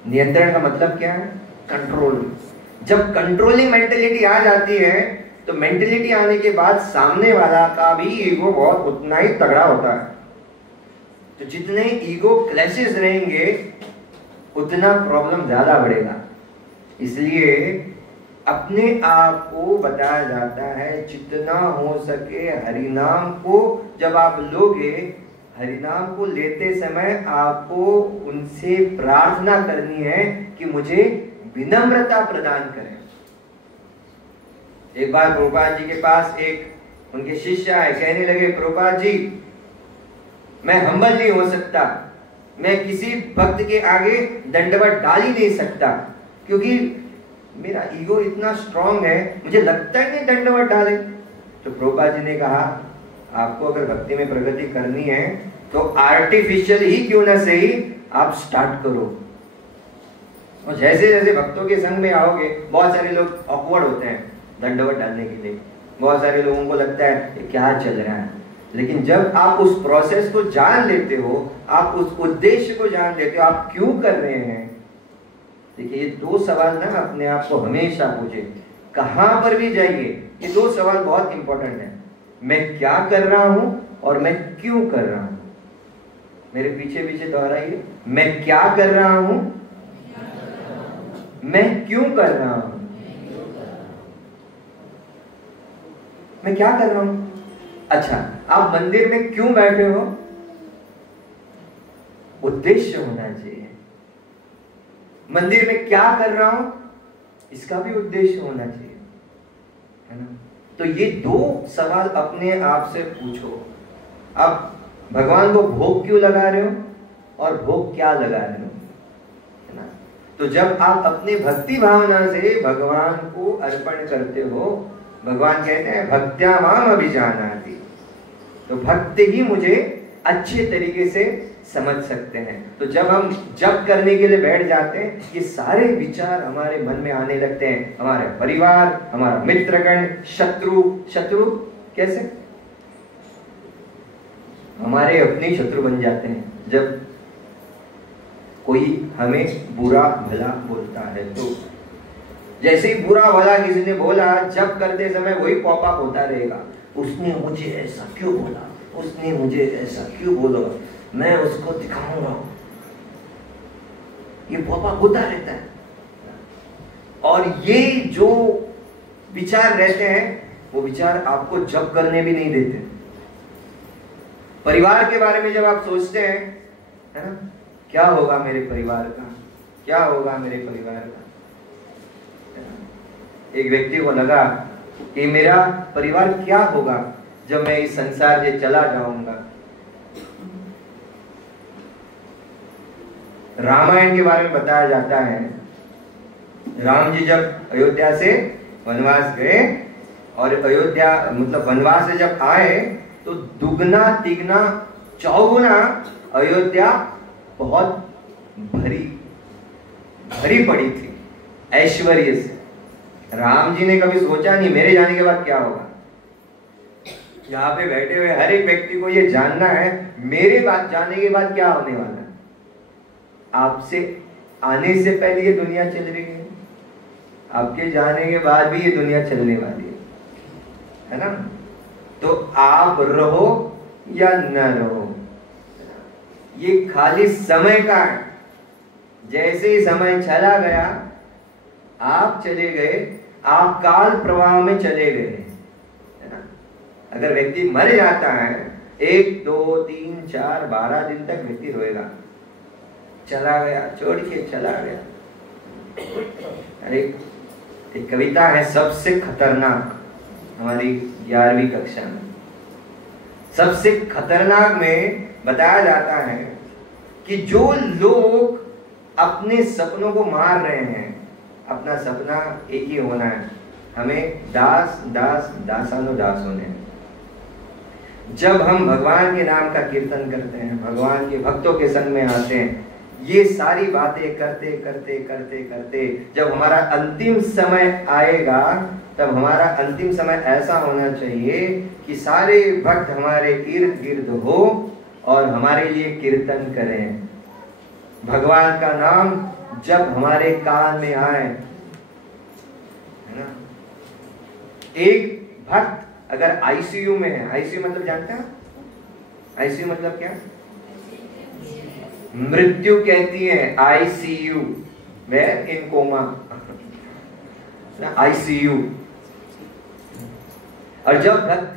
नियंत्रण का मतलब क्या है? कंट्रोल। जब कंट्रोलिंग मेंटेलिटी आ जाती है तो मेंटेलिटी आने के बाद सामने वाला का भी ईगो बहुत उतना ही तगड़ा होता है। तो जितने ईगो क्लैशेस रहेंगे उतना प्रॉब्लम ज्यादा बढ़ेगा। इसलिए अपने आप को बताया जाता है जितना हो सके हरिनाम को जब आप लोगे, हरिनाम को लेते समय आपको उनसे प्रार्थना करनी है कि मुझे विनम्रता प्रदान करें। एक बार प्रभुपाद जी के पास एक उनके शिष्य आए, कहने लगे प्रभुपाद जी मैं हम्बल नहीं हो सकता, मैं किसी भक्त के आगे दंडवत डाल ही नहीं सकता क्योंकि मेरा ईगो इतना स्ट्रांग है, मुझे लगता ही नहीं दंडवत डाले। तो प्रभुपाद जी ने कहा आपको अगर भक्ति में प्रगति करनी है तो आर्टिफिशियल ही क्यों ना सही आप स्टार्ट करो। और जैसे जैसे भक्तों के संग में आओगे बहुत सारे लोग ऑकवर्ड होते हैं दंडवत डालने के लिए, बहुत सारे लोगों को लगता है क्या चल रहा है। लेकिन जब आप उस प्रोसेस को जान लेते हो, आप उस उद्देश्य को जान लेते हो, आप क्यों कर रहे हैं। देखिए ये दो सवाल ना अपने आप को हमेशा पूछे, कहां पर भी जाइए ये दो सवाल बहुत इंपॉर्टेंट है। मैं क्या कर रहा हूं और मैं क्यों कर रहा हूं। मेरे पीछे पीछे दोहराइए, मैं क्या कर रहा हूं, मैं क्यों कर रहा हूं। मैं क्या कर रहा हूं। अच्छा आप मंदिर में क्यों बैठे हो, उद्देश्य होना चाहिए। मंदिर में क्या कर रहा हूं इसका भी उद्देश्य होना चाहिए, है ना। तो ये दो सवाल अपने आप से पूछो। आप भगवान को भोग क्यों लगा रहे हो और भोग क्या लगा रहे हो, है ना। तो जब आप अपनी भक्ति भावना से भगवान को अर्पण करते हो, भगवान कहते हैं भक्त्या माम अभिजानाति, तो भक्त ही मुझे अच्छे तरीके से समझ सकते हैं। तो जब हम जप करने के लिए बैठ जाते हैं ये सारे विचार हमारे मन में आने लगते हैं। हमारे परिवार, हमारा मित्रगण, शत्रु कैसे हमारे अपने शत्रु बन जाते हैं। जब कोई हमें बुरा भला बोलता है तो जैसे ही बुरा भला किसी ने बोला, जब करते समय वही पॉप अप होता रहेगा, उसने मुझे ऐसा क्यों बोला, उसने मुझे ऐसा क्यों बोला, मैं उसको दिखाऊंगा। ये पॉप अप होता रहता है। और ये जो विचार रहते हैं वो विचार आपको जप करने भी नहीं देते। परिवार के बारे में जब आप सोचते हैं, है ना, क्या होगा मेरे परिवार का, क्या होगा मेरे परिवार का। एक व्यक्ति को लगा कि मेरा परिवार क्या होगा जब मैं इस संसार से चला जाऊंगा। रामायण के बारे में बताया जाता है, राम जी जब अयोध्या से वनवास गए और अयोध्या मतलब वनवास से जब आए तो दुगना तिगना चौगुना अयोध्या बहुत भरी भरी पड़ी थी। ऐश्वर्य से। राम जी ने कभी सोचा नहीं मेरे जाने के बाद क्या होगा। यहाँ पे बैठे हुए हर एक व्यक्ति को ये जानना है मेरे बाद जाने के बाद क्या होने वाला है। आपसे आने से पहले ये दुनिया चल रही है, आपके जाने के बाद भी ये दुनिया चलने वाली है ना। तो आप रहो या न रहो, ये खाली समय का है। जैसे ही समय चला गया आप चले गए, आप काल प्रवाह में चले गए, है ना। अगर व्यक्ति मर जाता है 1 2 3 4 12 दिन तक व्यक्ति रोएगा, चला गया, छोड़ के चला गया। अरे एक कविता है सबसे खतरनाक, हमारी 11वीं कक्षा में सबसे खतरनाक में बताया जाता है कि जो लोग अपने सपनों को मार रहे हैं, अपना सपना एक ही होना है, हमें दास दास दासानो दास होने हैं। जब हम भगवान के नाम का कीर्तन करते हैं, भगवान के भक्तों के संग में आते हैं, ये सारी बातें करते करते करते करते जब हमारा अंतिम समय आएगा, तब हमारा अंतिम समय ऐसा होना चाहिए कि सारे भक्त हमारे इर्द गिर्द हो और हमारे लिए कीर्तन करें। भगवान का नाम जब हमारे कान में आए, है ना। एक भक्त अगर आईसीयू में है, आईसीयू मतलब जानते हैं आईसीयू मतलब क्या? मृत्यु कहती है ICU, where in coma, ICU. और जब भक्त,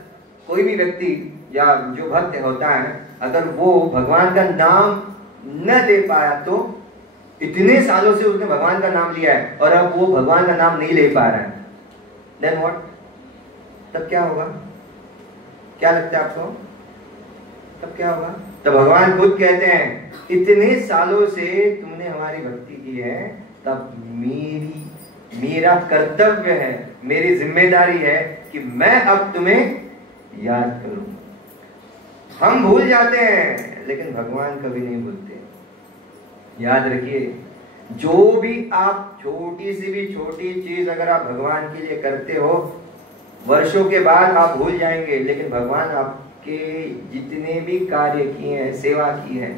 कोई भी व्यक्ति या जो भक्त होता है, अगर वो भगवान का नाम न ले पाया, तो इतने सालों से उसने भगवान का नाम लिया है और अब वो भगवान का नाम नहीं ले पा रहा है, देन व्हाट? तब क्या होगा? क्या लगता है आपको? तब क्या होगा? तो भगवान खुद कहते हैं इतने सालों से तुमने हमारी भक्ति की है, तब मेरा कर्तव्य है, मेरी जिम्मेदारी है कि मैं अब तुम्हें याद करूं। हम भूल जाते हैं लेकिन भगवान कभी नहीं भूलते। याद रखिए, जो भी आप छोटी सी भी छोटी चीज अगर आप भगवान के लिए करते हो, वर्षों के बाद आप भूल जाएंगे, लेकिन भगवान आपके जितने भी कार्य किए हैं, सेवा की है,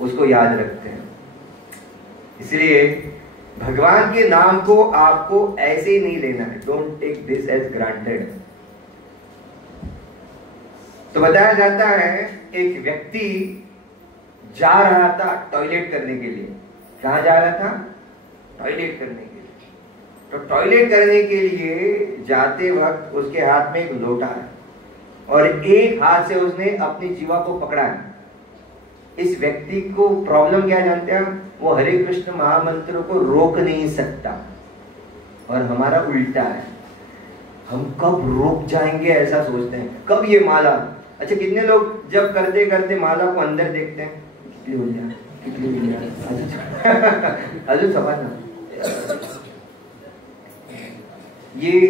उसको याद रखते हैं। इसलिए भगवान के नाम को आपको ऐसे ही नहीं लेना है, don't take this as granted. तो बताया जाता है एक व्यक्ति जा रहा था टॉयलेट करने के लिए। कहां जा रहा था? टॉयलेट करने के लिए। तो टॉयलेट करने के लिए जाते वक्त उसके हाथ में एक लोटा है और एक हाथ से उसने अपनी जीवा को पकड़ा है। इस व्यक्ति को प्रॉब्लम क्या जानते हैं? वो हरे कृष्ण महामंत्र को रोक नहीं सकता, और हमारा उल्टा है, हम कब रोक जाएंगे ऐसा सोचते हैं। कब ये माला, अच्छा कितने लोग जब करते करते माला को अंदर देखते हैं, कितनी हो जाए, कितनी हो जाए, अजू सवाल ना। ये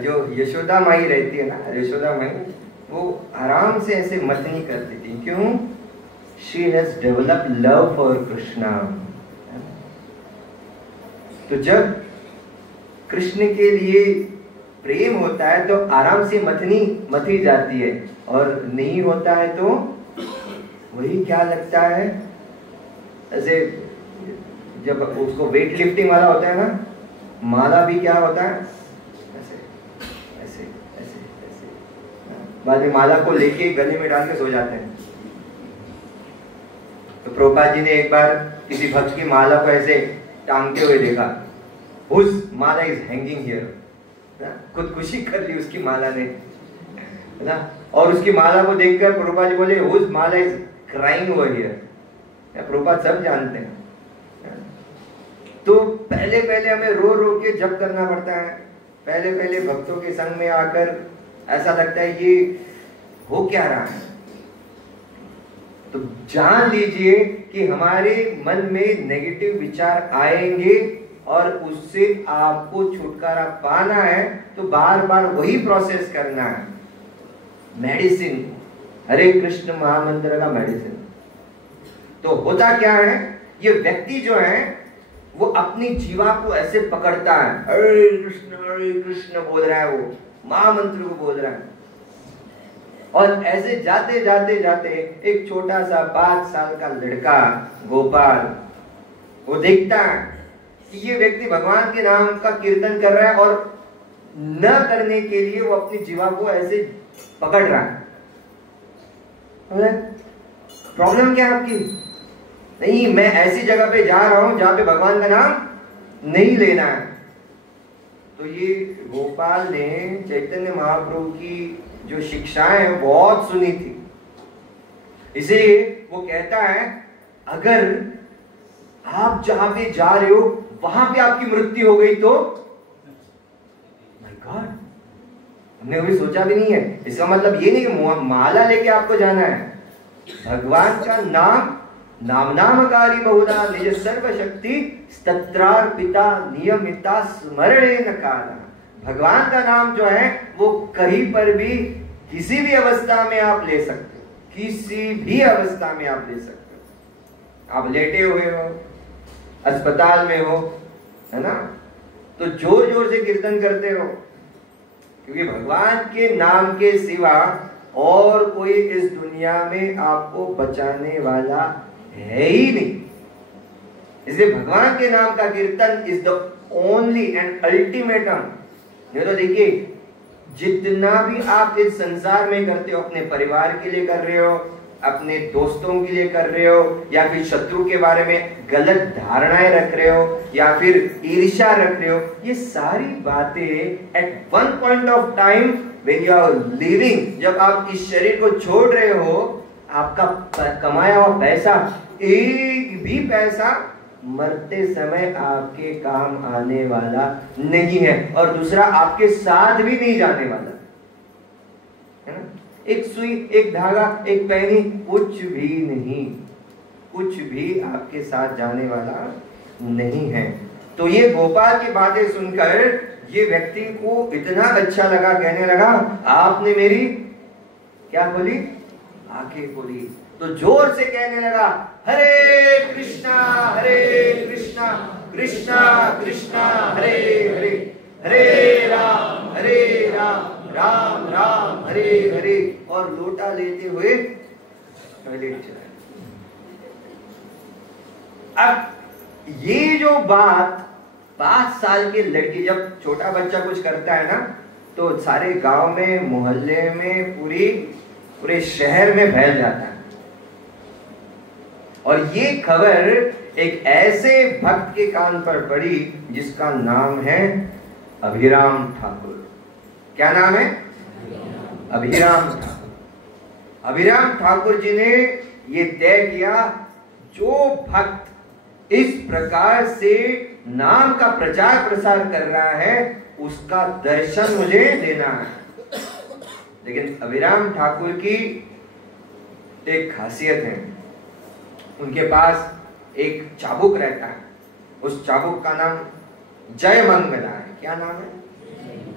जो यशोदा माई रहती है ना, यशोदा माई, वो आराम से ऐसे मत नहीं करती थी। क्यों? She has developed love for Krishna. तो जब कृष्ण के लिए प्रेम होता है तो आराम से मथी जाती है, और नहीं होता है तो वही क्या लगता है, ऐसे जब उसको वेट लिफ्टिंग वाला होता है ना, माला भी क्या होता है, ऐसे ऐसे ऐसे ऐसे, बाद में माला को लेके गले में डाल के सो जाते हैं। तो प्रभुपाद जी ने एक बार किसी भक्त की माला को ऐसे टांगते हुए देखा, उस माला इज हैंगिंग हियर, खुदकुशी कर ली उसकी माला ने, है ना। और उसकी माला को देखकर प्रभुपाद जी बोले उस माला is crying over here. Prabhupada सब जानते हैं। तो पहले पहले हमें रो रो के जप करना पड़ता है, पहले पहले भक्तों के संग में आकर ऐसा लगता है ये हो क्या रहा है। तो जान लीजिए कि हमारे मन में नेगेटिव विचार आएंगे और उससे आपको छुटकारा पाना है तो बार बार वही प्रोसेस करना है। मेडिसिन, हरे कृष्ण महामंत्र का मेडिसिन। तो होता क्या है, ये व्यक्ति जो है वो अपनी जीवा को ऐसे पकड़ता है, हरे कृष्ण बोल रहा है, वो महामंत्र को बोल रहा है। और ऐसे जाते जाते जाते एक छोटा सा 5 साल का लड़का गोपाल, वो देखता है कि ये व्यक्ति भगवान के नाम का कीर्तन कर रहा है और न करने के लिए वो अपनी जीवा को ऐसे पकड़ रहा है। प्रॉब्लम क्या है आपकी? नहीं, मैं ऐसी जगह पे जा रहा हूं जहां पे भगवान का नाम नहीं लेना है। तो ये गोपाल ने चैतन्य महाप्रभु की जो शिक्षाएं हैं बहुत सुनी थी, इसलिए वो कहता है अगर आप जहां पे जा रहे हो वहां पे आपकी मृत्यु हो गई तो माय गॉड, हमने कभी सोचा भी नहीं है। इसका मतलब ये नहीं कि माला लेके आपको जाना है। भगवान का नाम नामनामकारी बहुधा निज सर्वशक्ति स्तत्रार्पिता नियमिता स्मरणेन काला। भगवान का नाम जो है वो कहीं पर भी किसी भी अवस्था में आप ले सकते हो, किसी भी अवस्था में आप ले सकते हो। आप लेटे हुए हो, अस्पताल में हो, है ना, तो जोर जोर से कीर्तन करते रहो, क्योंकि भगवान के नाम के सिवा और कोई इस दुनिया में आपको बचाने वाला है ही नहीं। इसलिए भगवान के नाम का कीर्तन is the only and ultimatum. ये तो देखिए, जितना भी आप इस संसार में करते हो, अपने परिवार के लिए कर रहे हो, अपने दोस्तों के लिए कर रहे हो, या फिर शत्रु के बारे में गलत धारणाएं रख रहे हो, या फिर ईर्ष्या रख रहे हो, ये सारी बातें at one point of time when you are living, जब आप इस शरीर को छोड़ रहे हो, आपका कमाया हुआ पैसा, एक भी पैसा मरते समय आपके काम आने वाला नहीं है, और दूसरा आपके साथ भी नहीं जाने वाला है ना। एक सुई, एक धागा, एक पैनी, कुछ भी नहीं, कुछ भी आपके साथ जाने वाला नहीं है। तो ये गोपाल की बातें सुनकर ये व्यक्ति को इतना अच्छा लगा, कहने लगा आपने मेरी क्या खोली? आंखें खोली। तो जोर से कहने लगा हरे कृष्णा कृष्णा कृष्णा हरे हरे, हरे राम राम राम हरे हरे, और लोटा लेते हुए टॉयलेट चला। अब ये जो बात 5 साल के लड़की, जब छोटा बच्चा कुछ करता है ना, तो सारे गांव में, मोहल्ले में, पूरे शहर में फैल जाता है। और ये खबर एक ऐसे भक्त के कान पर पड़ी जिसका नाम है अभिराम ठाकुर। क्या नाम है? अभिराम ठाकुर। अभिराम ठाकुर जी ने ये तय किया, जो भक्त इस प्रकार से नाम का प्रचार प्रसार कर रहा है उसका दर्शन मुझे देना है। लेकिन अभिराम ठाकुर की एक खासियत है, उनके पास एक चाबुक रहता है, उस चाबुक का नाम जय मंगला है। क्या नाम है?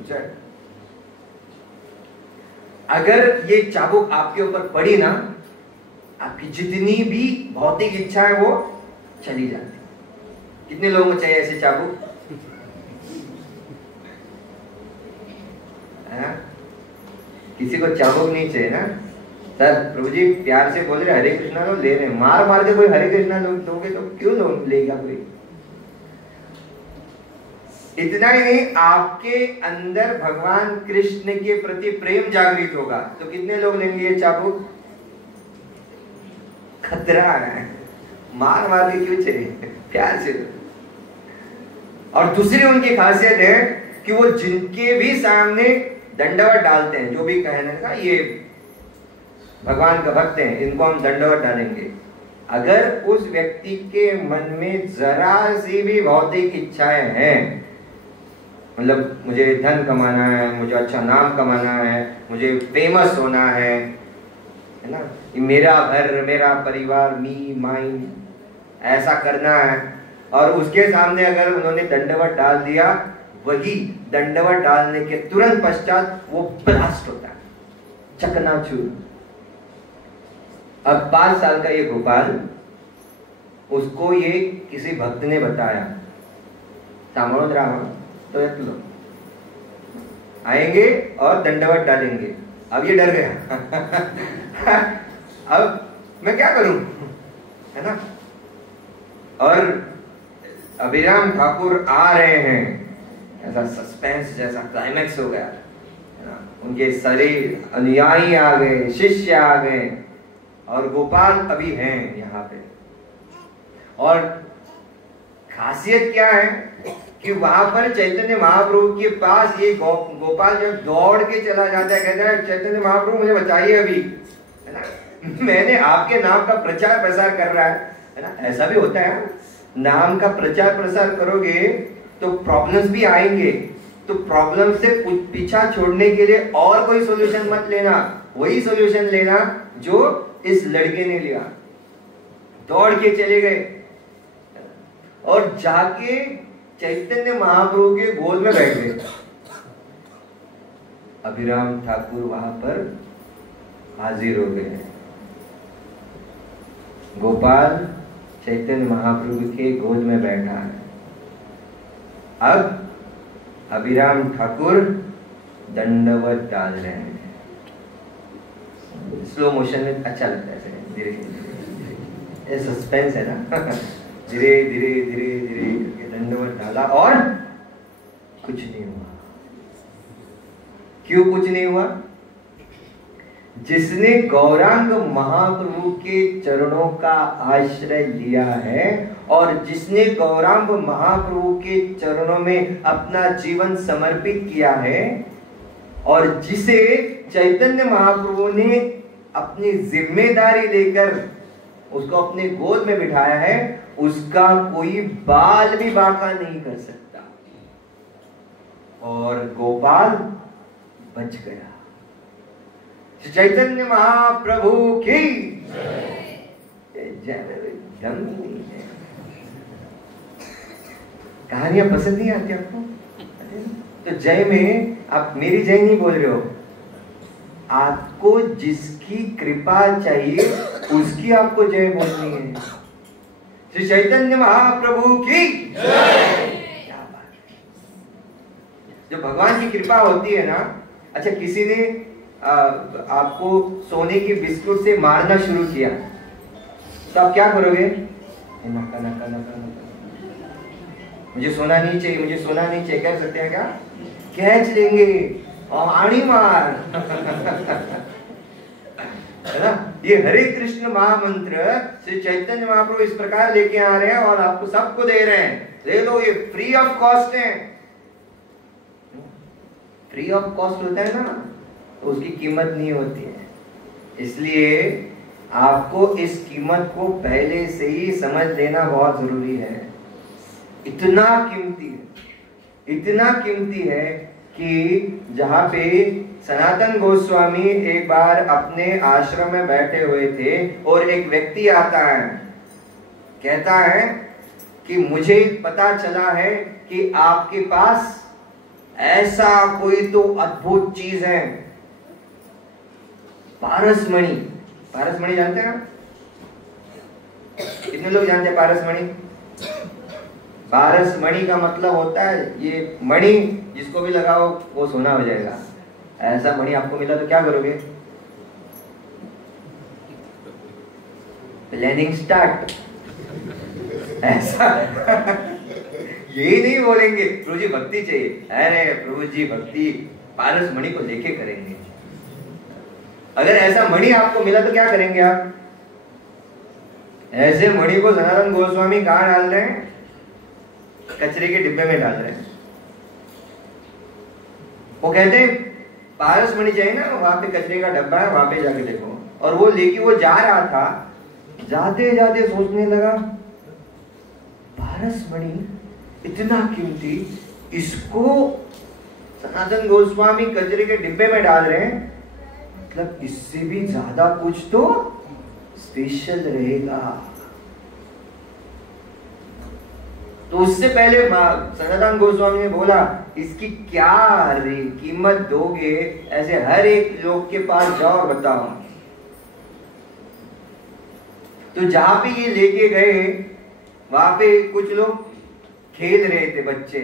जय। अगर ये चाबुक आपके ऊपर पड़ी ना, आपकी जितनी भी भौतिक इच्छा है वो चली जाती। कितने लोगों को चाहिए ऐसे चाबुक? किसी को चाबुक नहीं चाहिए ना? सर प्रभु जी प्यार से बोल रहे हरे कृष्णा लोग ले रहे, मार के कोई हरे कृष्णा लोग दोगे तो क्यों लेगा कोई? इतना ही नहीं, आपके अंदर भगवान कृष्ण के प्रति प्रेम जागृत होगा तो कितने लोग लेंगे ये चाबुक? खतरा है, मार के क्यों चाहिए, प्यार से। और दूसरी उनकी खासियत है कि वो जिनके भी सामने दंडवत डालते हैं, जो भी कहने का ये भगवान का भक्त है, इनको हम दंडवत डालेंगे, अगर उस व्यक्ति के मन में जरा सी भी भौतिक इच्छाएं हैं, मतलब मुझे धन कमाना है, मुझे अच्छा नाम कमाना है, मुझे फेमस होना है ना, मेरा घर, मेरा परिवार, मी माइन, ऐसा करना है, और उसके सामने अगर उन्होंने दंडवत डाल दिया, वही दंडवत डालने के तुरंत पश्चात वो ब्लास्ट होता है, चकनाचूर। अब 5 साल का ये गोपाल, उसको ये किसी भक्त ने बताया तामोद्राम तो येतलो, आएंगे और दंडवत डालेंगे। अब ये डर गया अब मैं क्या करूं, है ना। और अभिराम ठाकुर आ रहे हैं, ऐसा सस्पेंस जैसा क्लाइमैक्स हो गया, है ना। उनके सारे अनुयायी आ गए, शिष्य आ गए, और गोपाल अभी हैं यहाँ पे। और खासियत क्या है कि वहां पर चैतन्य महाप्रभु के पास ये गोपाल जब दौड़ के चला जाता है, कहता है चैतन्य महाप्रभु मुझे बचाइए अभी, है ना, मैंने आपके नाम का प्रचार प्रसार कर रहा है ना। ऐसा भी होता है, नाम का प्रचार प्रसार करोगे तो प्रॉब्लम्स भी आएंगे, तो प्रॉब्लम से पीछा छोड़ने के लिए और कोई सॉल्यूशन मत लेना, वही सॉल्यूशन लेना जो इस लड़के ने लिया। दौड़ के चले गए और जाके चैतन्य महाप्रभु के गोद में बैठ गए। अभिराम ठाकुर वहां पर हाजिर हो गए। गोपाल चैतन्य महाप्रभु के गोद में बैठा है। अब अभिराम ठाकुर दंडवत डाल रहे हैं। स्लो मोशन में अच्छा लगता है, धीरे धीरे, सस्पेंस है ना धीरे धीरे धीरे धीरे दंडवत डाला और कुछ नहीं हुआ। क्यों कुछ नहीं हुआ? जिसने गौरांग महाप्रभु के चरणों का आश्रय लिया है और जिसने गौरांग महाप्रभु के चरणों में अपना जीवन समर्पित किया है और जिसे चैतन्य महाप्रभु ने अपनी जिम्मेदारी लेकर उसको अपने गोद में बिठाया है, उसका कोई बाल भी बांका नहीं कर सकता। और गोपाल बच गया। चैतन्य महाप्रभु की कहानियां पसंद नहीं आती आपको? तो जय में आप मेरी जय नहीं बोल रहे हो, आपको जिसकी कृपा चाहिए उसकी आपको जय बोलनी है। श्री चैतन्य महाप्रभु की क्या बात है। जो भगवान की कृपा होती है ना, अच्छा किसी ने आपको सोने की बिस्कुट से मारना शुरू किया तो आप क्या करोगे? नका नका नका नका, मुझे सोना नहीं चाहिए, मुझे सोना नहीं चाहिए, कह सकते हैं क्या? कैच लेंगे और आड़ी मार है ना। ये हरे कृष्ण महामंत्र श्री चैतन्य महाप्रभु इस प्रकार लेके आ रहे हैं और आपको सबको दे रहे हैं, ले लो, ये फ्री ऑफ कॉस्ट है। फ्री ऑफ कॉस्ट होता है ना, तो उसकी कीमत नहीं होती है। इसलिए आपको इस कीमत को पहले से ही समझ लेना बहुत जरूरी है। इतना कीमती है, इतना कीमती है कि जहां पे सनातन गोस्वामी एक बार अपने आश्रम में बैठे हुए थे और एक व्यक्ति आता है, कहता है कि मुझे पता चला है कि आपके पास ऐसा कोई तो अद्भुत चीज है, पारसमणि। पारसमणि जानते हैं? कितने लोग जानते हैं पारसमणि? पारसमणि का मतलब होता है ये मणि जिसको भी लगाओ वो सोना हो जाएगा। ऐसा मणि आपको मिला तो क्या करोगे? Planning start. ऐसा यही नहीं बोलेंगे प्रभु जी भक्ति चाहिए, अरे प्रभु जी भक्ति पारसमणि को लेके करेंगे। अगर ऐसा मणि आपको मिला तो क्या करेंगे आप? ऐसे मणि को सनातन गोस्वामी कहाँ डाल रहे हैं? कचरे के डिब्बे में डाल रहे हैं। वो कहते हैं पारसमणि चाहिए ना, वहां पे कचरे का डब्बा है, वहां पे जाके देखो। और वो लेके वो जा रहा था, जाते जाते सोचने लगा पारसमणि इतना कीमती, इसको सनातन गोस्वामी कचरे के डिब्बे में डाल रहे हैं, मतलब इससे भी ज्यादा कुछ तो स्पेशल रहेगा। तो उससे पहले सनातन गोस्वामी ने बोला इसकी क्या कीमत दोगे? ऐसे हर एक लोग के पास जाओ और बताओ। तो जहां पे ये लेके गए वहां पे कुछ लोग खेल रहे थे बच्चे,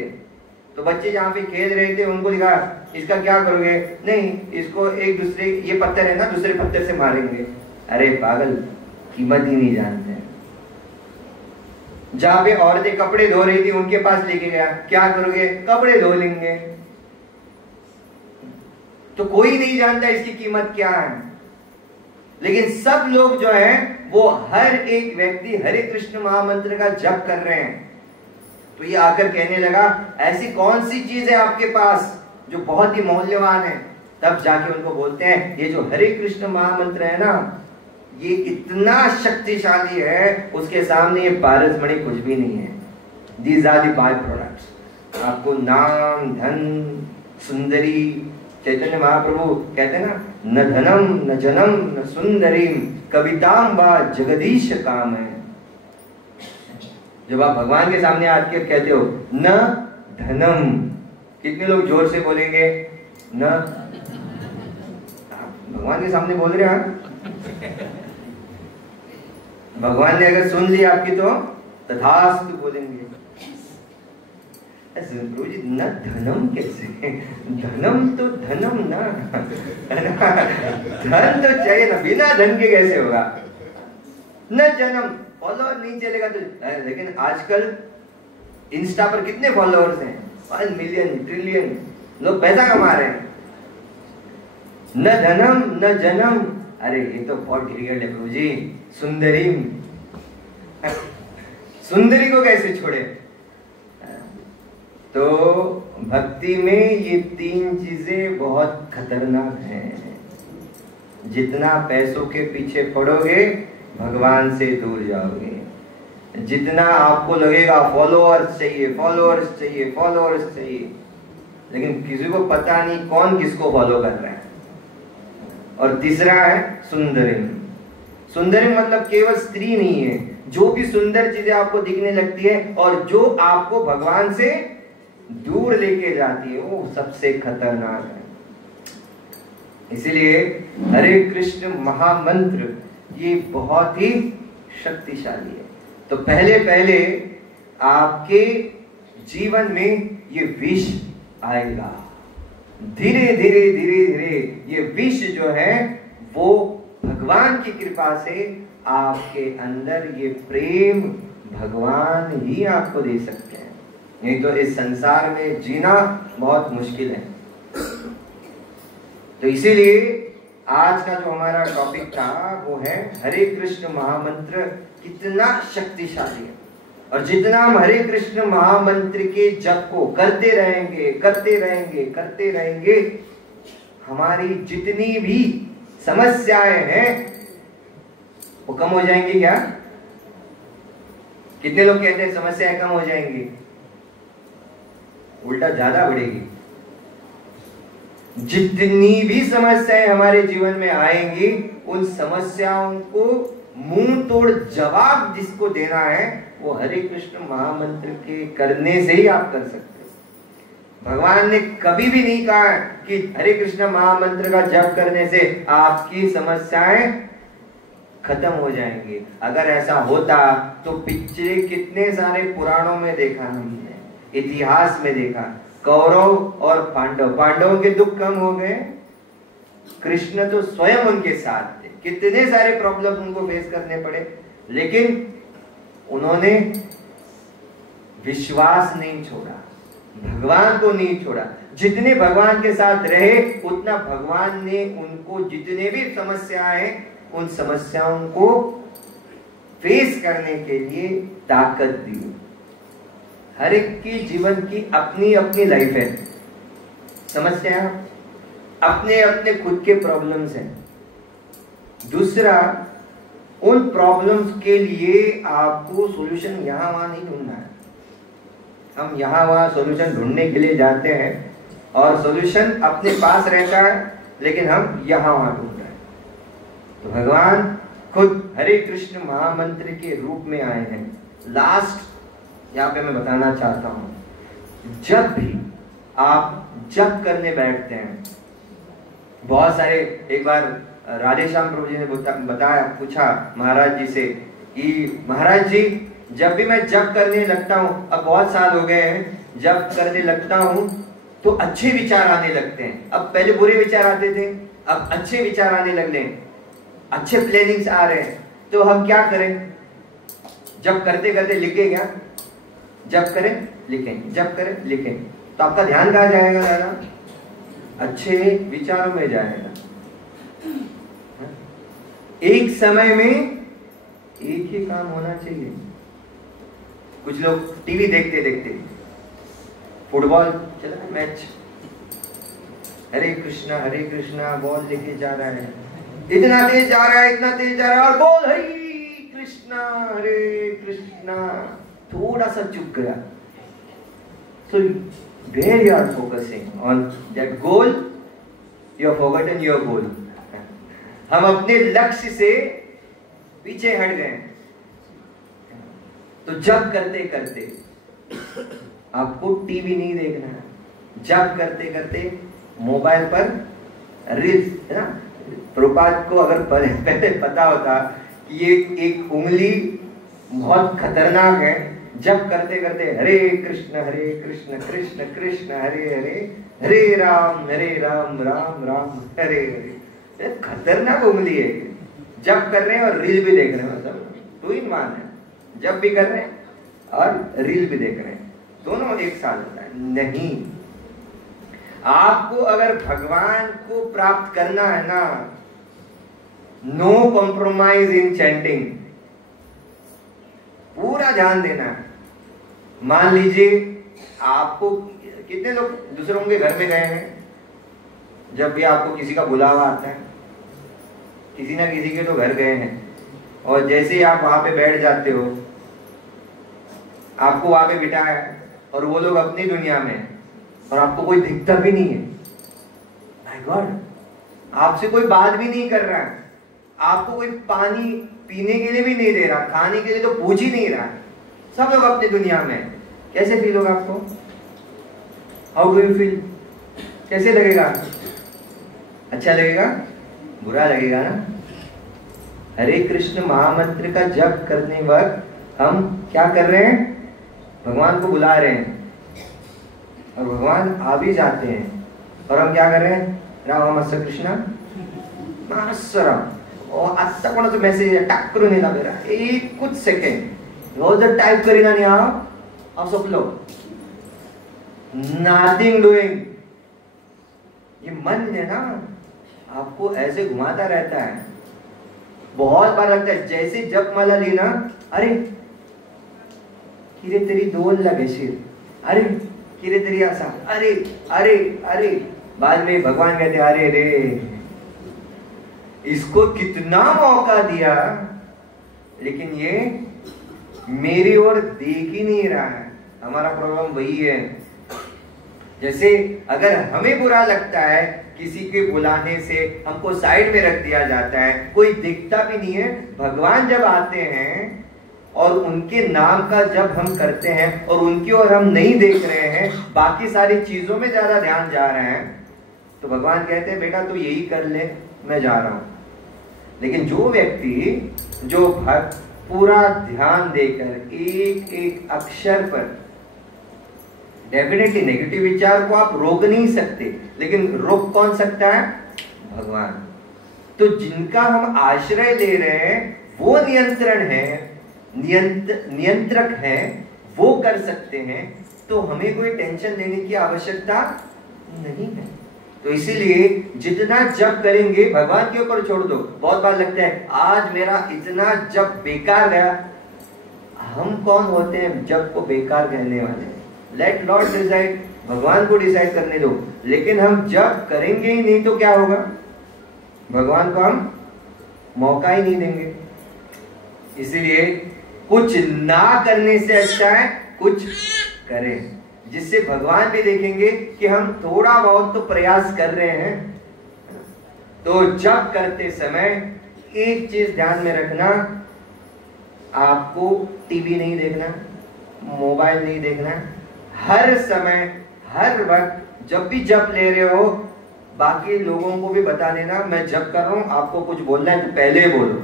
तो बच्चे जहाँ पे खेल रहे थे उनको दिखा इसका क्या करोगे, नहीं इसको एक दूसरे, ये पत्थर है ना, दूसरे पत्थर से मारेंगे। अरे पागल, कीमत ही नहीं जानते। जहाँ पे औरतें कपड़े धो रही थी उनके पास लेके गया, क्या करोगे, कपड़े धो लेंगे। तो कोई नहीं जानता इसकी कीमत क्या है, लेकिन सब लोग जो है वो हर एक व्यक्ति हरे कृष्ण महामंत्र का जप कर रहे हैं। तो ये आकर कहने लगा ऐसी कौन सी चीज है आपके पास जो बहुत ही मूल्यवान है। तब जाके उनको बोलते हैं ये जो हरे कृष्ण महामंत्र है ना, ये इतना शक्तिशाली है, उसके सामने ये पारसमणि कुछ भी नहीं है। These are the by products. आपको नाम, धन, सुंदरी, चैतन्य महाप्रभु कहते हैं ना, न धनम न जनम न सुंदरीम कविताम वा जगदीश काम है। जब आप भगवान के सामने आके कहते हो न धनम, कितने लोग जोर से बोलेंगे न? भगवान के सामने बोल रहे हैं, भगवान ने अगर सुन ली आपकी तो तथास्तु बोलेंगे। प्रभु जी न धनम कैसे, धनम तो धनम ना, धन तो चाहिए ना, बिना धन के कैसे होगा। न जन्म, फॉलोअर नहीं चलेगा तो, लेकिन आजकल इंस्टा पर कितने फॉलोअर्स हैं, 5 मिलियन ट्रिलियन लोग पैसा कमा रहे हैं। न धनम न जन्म, अरे ये तो बहुत डिफिकल्ट है प्रभु जी। सुंदरी, सुंदरी को कैसे छोड़े। तो भक्ति में ये 3 चीजें बहुत खतरनाक हैं। जितना पैसों के पीछे पड़ोगे भगवान से दूर जाओगे। जितना आपको लगेगा फॉलोअर्स चाहिए, फॉलोअर्स चाहिए, फॉलोअर्स चाहिए, लेकिन किसी को पता नहीं कौन किसको फॉलो कर रहा है। और तीसरा है सुंदरी। सुंदरी मतलब केवल स्त्री नहीं है, जो भी सुंदर चीजें आपको दिखने लगती है और जो आपको भगवान से दूर लेके जाती है, वो सबसे खतरनाक है। इसीलिए हरे कृष्ण महामंत्र ये बहुत ही शक्तिशाली है। तो पहले पहले आपके जीवन में ये विष आएगा, धीरे धीरे धीरे धीरे ये विष जो है वो भगवान की कृपा से आपके अंदर ये प्रेम भगवान ही आपको दे सकते हैं, नहीं तो इस संसार में जीना बहुत मुश्किल है। तो इसीलिए आज का जो हमारा टॉपिक था वो है हरे कृष्ण महामंत्र कितना शक्तिशाली है। और जितना हम हरे कृष्ण महामंत्र के जप को करते रहेंगे करते रहेंगे करते रहेंगे, हमारी जितनी भी समस्याएं हैं वो कम हो जाएंगी। क्या कितने लोग कहते हैं समस्याएं कम हो जाएंगी? उल्टा ज्यादा बढ़ेगी। जितनी भी समस्याएं हमारे जीवन में आएंगी उन समस्याओं को मुंह तोड़ जवाब जिसको देना है वो हरे कृष्ण महामंत्र के करने से ही आप कर सकते हो। भगवान ने कभी भी नहीं कहा कि हरे कृष्ण महामंत्र का जप करने से आपकी समस्याएं खत्म हो जाएंगी। अगर ऐसा होता तो पिछले कितने सारे पुराणों में देखा हमने, इतिहास में देखा, कौरव और पांडव, पांडवों के दुख कम हो गए, कृष्ण तो स्वयं उनके साथ थे, कितने सारे प्रॉब्लम उनको फेस करने पड़े, लेकिन उन्होंने विश्वास नहीं छोड़ा, भगवान को नहीं छोड़ा। जितने भगवान के साथ रहे उतना भगवान ने उनको जितने भी समस्याएं, उन समस्याओं को फेस करने के लिए ताकत दी। हर एक की जीवन की अपनी अपनी लाइफ है, समस्या अपने अपने खुद के प्रॉब्लम्स हैं। दूसरा, उन प्रॉब्लम्स के लिए आपको सॉल्यूशन यहाँ वहां नहीं ढूंढना है। हम यहाँ वहां सॉल्यूशन ढूंढने के लिए जाते हैं और सॉल्यूशन अपने पास रहता है, लेकिन हम यहाँ वहां ढूंढ रहे हैं। तो भगवान खुद हरे कृष्ण महामंत्र के रूप में आए हैं। लास्ट यहाँ पे मैं बताना चाहता हूं, जब भी आप जप करने बैठते हैं, बहुत सारे, एक बार राधेश्याम प्रभु जी ने बताया, पूछा महाराज जी से कि महाराज जी जब भी मैं जप करने लगता हूँ, अब बहुत साल हो गए हैं, जप करने लगता हूँ तो अच्छे विचार आने लगते हैं। अब पहले बुरे विचार आते थे, अब अच्छे विचार आने लग गए, अच्छे प्लानिंग्स आ रहे हैं। तो हम क्या करें? जप करते करते लिखें क्या? जप करें लिखें, जप करें लिखें, तो आपका ध्यान कहाँ जाएगा दादा? अच्छे विचारों में जाएगा। एक समय में एक ही काम होना चाहिए। कुछ लोग टीवी देखते देखते, फुटबॉल चला मैच, हरे कृष्णा बॉल लेके जा रहा है, इतना तेज जा रहा है, इतना तेज जा रहा है, और बॉल हरे कृष्णा, थोड़ा सा चुक गया। So where you are focusing on that goal, you have forgotten your goal. हम अपने लक्ष्य से पीछे हट गए। तो जप करते करते आपको टीवी नहीं देखना है, जप करते करते मोबाइल पर रील्स, है ना? प्रभुपाद को अगर पहले पता होता कि ये एक उंगली बहुत खतरनाक है, जप करते करते हरे कृष्ण कृष्ण कृष्ण हरे हरे, हरे राम राम राम हरे हरे। खतरनाक उंगली है। जप कर रहे हैं और रील भी देख रहे हैं, मतलब टू इन वन है, जप भी कर रहे हैं और रील भी देख रहे हैं, दोनों एक साथ होता है। नहीं, आपको अगर भगवान को प्राप्त करना है ना, नो कॉम्प्रोमाइज इन चैंटिंग, पूरा ध्यान देना है। मान लीजिए आपको, कितने लोग दूसरों के घर में गए हैं, जब भी आपको किसी का बुलावा आता है, किसी ना किसी के तो घर गए हैं, और जैसे ही आप वहां पे बैठ जाते हो, आपको वहां पे बिठाया और वो लोग अपनी दुनिया में, और आपको कोई दिखता भी नहीं है, माय गॉड, आपसे कोई बात भी नहीं कर रहा है, आपको कोई पानी पीने के लिए भी नहीं दे रहा, खाने के लिए तो पूछ ही नहीं रहा, सब लोग अपनी दुनिया में। कैसे फील होगा आपको? How do you feel? कैसे लगेगा? अच्छा लगेगा? बुरा लगेगा ना? हरे कृष्ण महामंत्र का जप करने वक्त हम क्या कर रहे हैं? भगवान को बुला रहे हैं, और भगवान आ भी जाते हैं, और हम क्या कर रहे हैं? राम कृष्ण मानसराम, और आता कोणाचा मेसेज टाक करून येला बेरा, एक कुछ सेकंड ह्यो जर टाइप करीना न्ही हांव सोपलो, नथिंग डूइंग। ये मन है ना, आपको ऐसे घुमाता रहता है। बहुत बार लगता है जैसे जप माला ली ना, अरे किरे तेरी दोन लगेशील, अरे किरे तेरी आशा, अरे अरे अरे, बाद में भगवान कहते अरे रे, इसको कितना मौका दिया, लेकिन ये मेरी ओर देख ही नहीं रहा है। हमारा प्रॉब्लम वही है। जैसे अगर हमें बुरा लगता है, किसी के बुलाने से हमको साइड में रख दिया जाता है, कोई दिखता भी नहीं है, भगवान जब आते हैं और उनके नाम का जब हम करते हैं और उनकी ओर हम नहीं देख रहे हैं, बाकी सारी चीजों में ज्यादा ध्यान जा रहे हैं, तो भगवान कहते हैं बेटा तू यही कर ले, मैं जा रहा हूं। लेकिन जो व्यक्ति जो भक्त पूरा ध्यान देकर एक एक अक्षर पर, डेफिनेटली नेगेटिव विचार को आप रोक नहीं सकते, लेकिन रोक कौन सकता है? भगवान। तो जिनका हम आश्रय ले रहे हैं वो नियंत्रण है, नियंत्रक है, वो कर सकते हैं, तो हमें कोई टेंशन लेने की आवश्यकता नहीं है। तो इसीलिए जितना जप करेंगे भगवान के ऊपर छोड़ दो। बहुत बार लगता है आज मेरा इतना जप बेकार गया। हम कौन होते हैं जप को बेकार कहने वाले? लेट लॉर्ड डिसाइड, भगवान को डिसाइड करने दो। लेकिन हम जप करेंगे ही नहीं तो क्या होगा? भगवान को हम मौका ही नहीं देंगे। इसीलिए कुछ ना करने से अच्छा है कुछ करें, जिससे भगवान भी देखेंगे कि हम थोड़ा बहुत तो प्रयास कर रहे हैं। तो जप करते समय एक चीज ध्यान में रखना, आपको टीवी नहीं देखना, मोबाइल नहीं देखना। हर समय हर वक्त जब भी जप ले रहे हो, बाकी लोगों को भी बता देना मैं जप कर रहा हूं, आपको कुछ बोलना है तो पहले बोलो।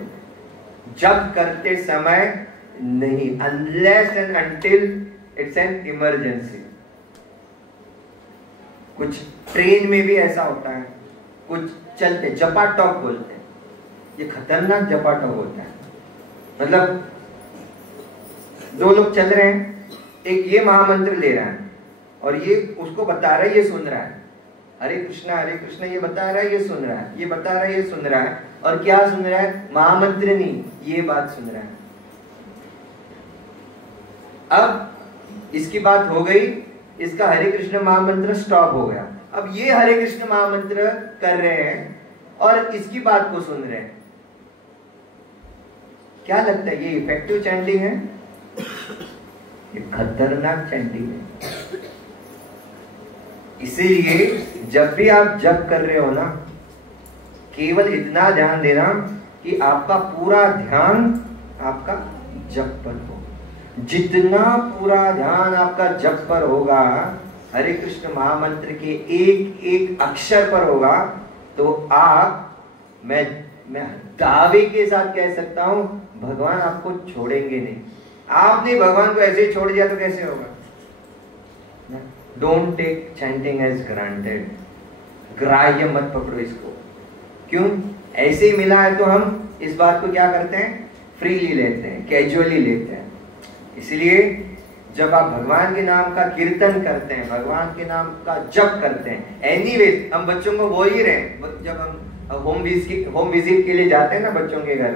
जप करते समय नहीं, unless and until it's an emergency. कुछ ट्रेन में भी ऐसा होता है, कुछ चलते जपाटॉक बोलते हैं, ये खतरनाक जपाटॉक होता है। मतलब दो लोग चल रहे हैं, एक ये महामंत्र ले रहा है और ये उसको बता रहा है, ये सुन रहा है, हरे कृष्णा ये बता रहा है, ये सुन रहा है, ये बता रहा है, ये सुन रहा है। और क्या सुन रहा है? महामंत्र नहीं, ये बात सुन रहा है। अब इसकी बात हो गई, इसका हरे कृष्ण महामंत्र स्टॉप हो गया। अब ये हरे कृष्ण महामंत्र कर रहे हैं और इसकी बात को सुन रहे हैं। क्या लगता है, ये इफेक्टिव चैंटिंग है? ये खतरनाक चैंटिंग है। इसीलिए जब भी आप जप कर रहे हो ना, केवल इतना ध्यान देना कि आपका पूरा ध्यान आपका जप पर हो। जितना पूरा ध्यान आपका जप पर होगा, हरे कृष्ण महामंत्र के एक एक अक्षर पर होगा, तो मैं दावे के साथ कह सकता हूं, भगवान आपको छोड़ेंगे नहीं। आपने भगवान को ऐसे ही छोड़ दिया तो कैसे होगा? Don't take chanting as granted. ग्राह्य मत पकड़ो इसको। क्यों? ऐसे ही मिला है तो हम इस बात को क्या करते हैं? फ्रीली लेते हैं, कैजुअली लेते हैं। इसलिए जब आप भगवान के नाम का कीर्तन करते हैं, भगवान के नाम का जप करते हैं, एनीवेज हम बच्चों को बोल ही रहे हैं, जब हम होम विजिट के लिए जाते हैं ना बच्चों के घर,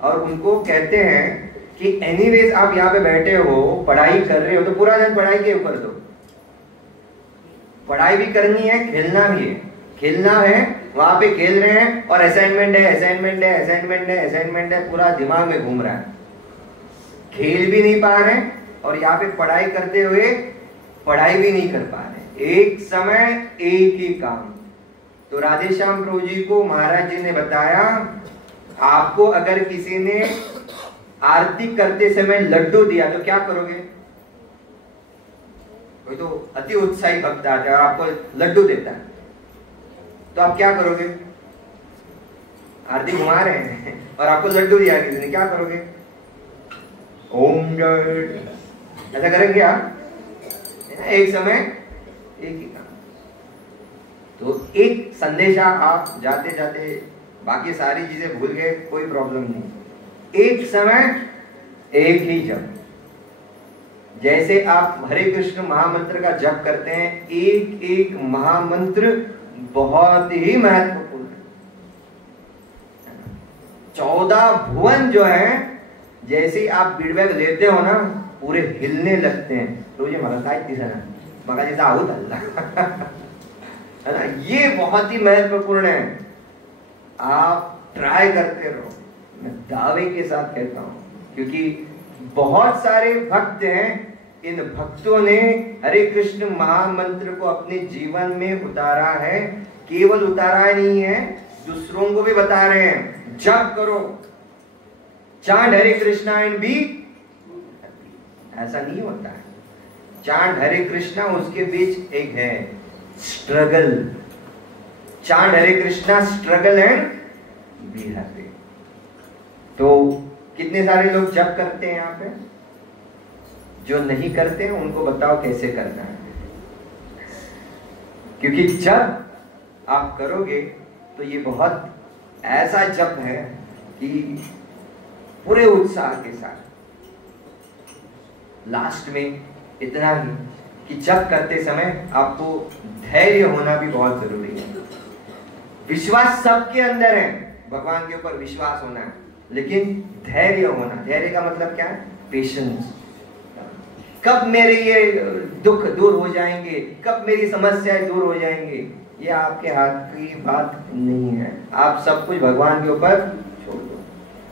और उनको कहते हैं कि एनीवेज आप यहाँ पे बैठे हो, पढ़ाई कर रहे हो, तो पूरा दिन पढ़ाई के ऊपर दो। पढ़ाई भी करनी है, खेलना भी है। खेलना है, वहां पे खेल रहे हैं, और असाइनमेंट है, पूरा दिमाग में घूम रहा है। खेल भी नहीं पा रहे और यहाँ पे पढ़ाई करते हुए पढ़ाई भी नहीं कर पा रहे। एक समय एक ही काम। तो राधेश्याम प्रभु जी को महाराज जी ने बताया, आपको अगर किसी ने आरती करते समय लड्डू दिया तो क्या करोगे? कोई तो अति उत्साही भक्त आता है और आपको लड्डू देता है, तो आप क्या करोगे? आरती घुमा रहे हैं और आपको लड्डू दिया किसी ने, क्या करोगे? ओम जय, ऐसा करेंगे आप? एक समय एक ही काम। तो एक संदेशा आप जाते जाते बाकी सारी चीजें भूल गए, कोई प्रॉब्लम नहीं। एक समय एक ही जप। जैसे आप हरे कृष्ण महामंत्र का जप करते हैं, एक एक महामंत्र बहुत ही महत्वपूर्ण है। 14 भुवन जो है, जैसे आप फीडबैक लेते हो ना, पूरे हिलने लगते हैं। तो ये मला काय दिसेना, मगा जैसा आऊत अल्लाह है ना। ये बहुत ही महत्वपूर्ण है। आप ट्राई करते रहो, मैं दावे के साथ कहता हूं, क्योंकि बहुत सारे भक्त हैं, इन भक्तों ने हरे कृष्ण महामंत्र को अपने जीवन में उतारा है। केवल उतारा ही नहीं है, दूसरों को भी बता रहे हैं, जप करो, chant Hare Krishna and be. ऐसा नहीं होता है। चांट हरे कृष्णा, उसके बीच एक है struggle. Chant Hare Krishna, struggle and be happy. तो कितने सारे लोग जप करते हैं यहाँ पे? जो नहीं करते हैं उनको बताओ कैसे करना है। क्योंकि जब आप करोगे तो ये बहुत ऐसा जप है कि पूरे उत्साह के साथ। लास्ट में इतना ही कि जप करते समय आपको धैर्य होना भी बहुत जरूरी है। विश्वास सबके अंदर है, भगवान के ऊपर विश्वास होना है, लेकिन धैर्य होना। धैर्य का मतलब क्या है? पेशेंस। कब मेरे ये दुख दूर हो जाएंगे, कब मेरी समस्याएं दूर हो जाएंगे, ये आपके हाथ की बात नहीं है। आप सब कुछ भगवान के ऊपर छोड़ दो।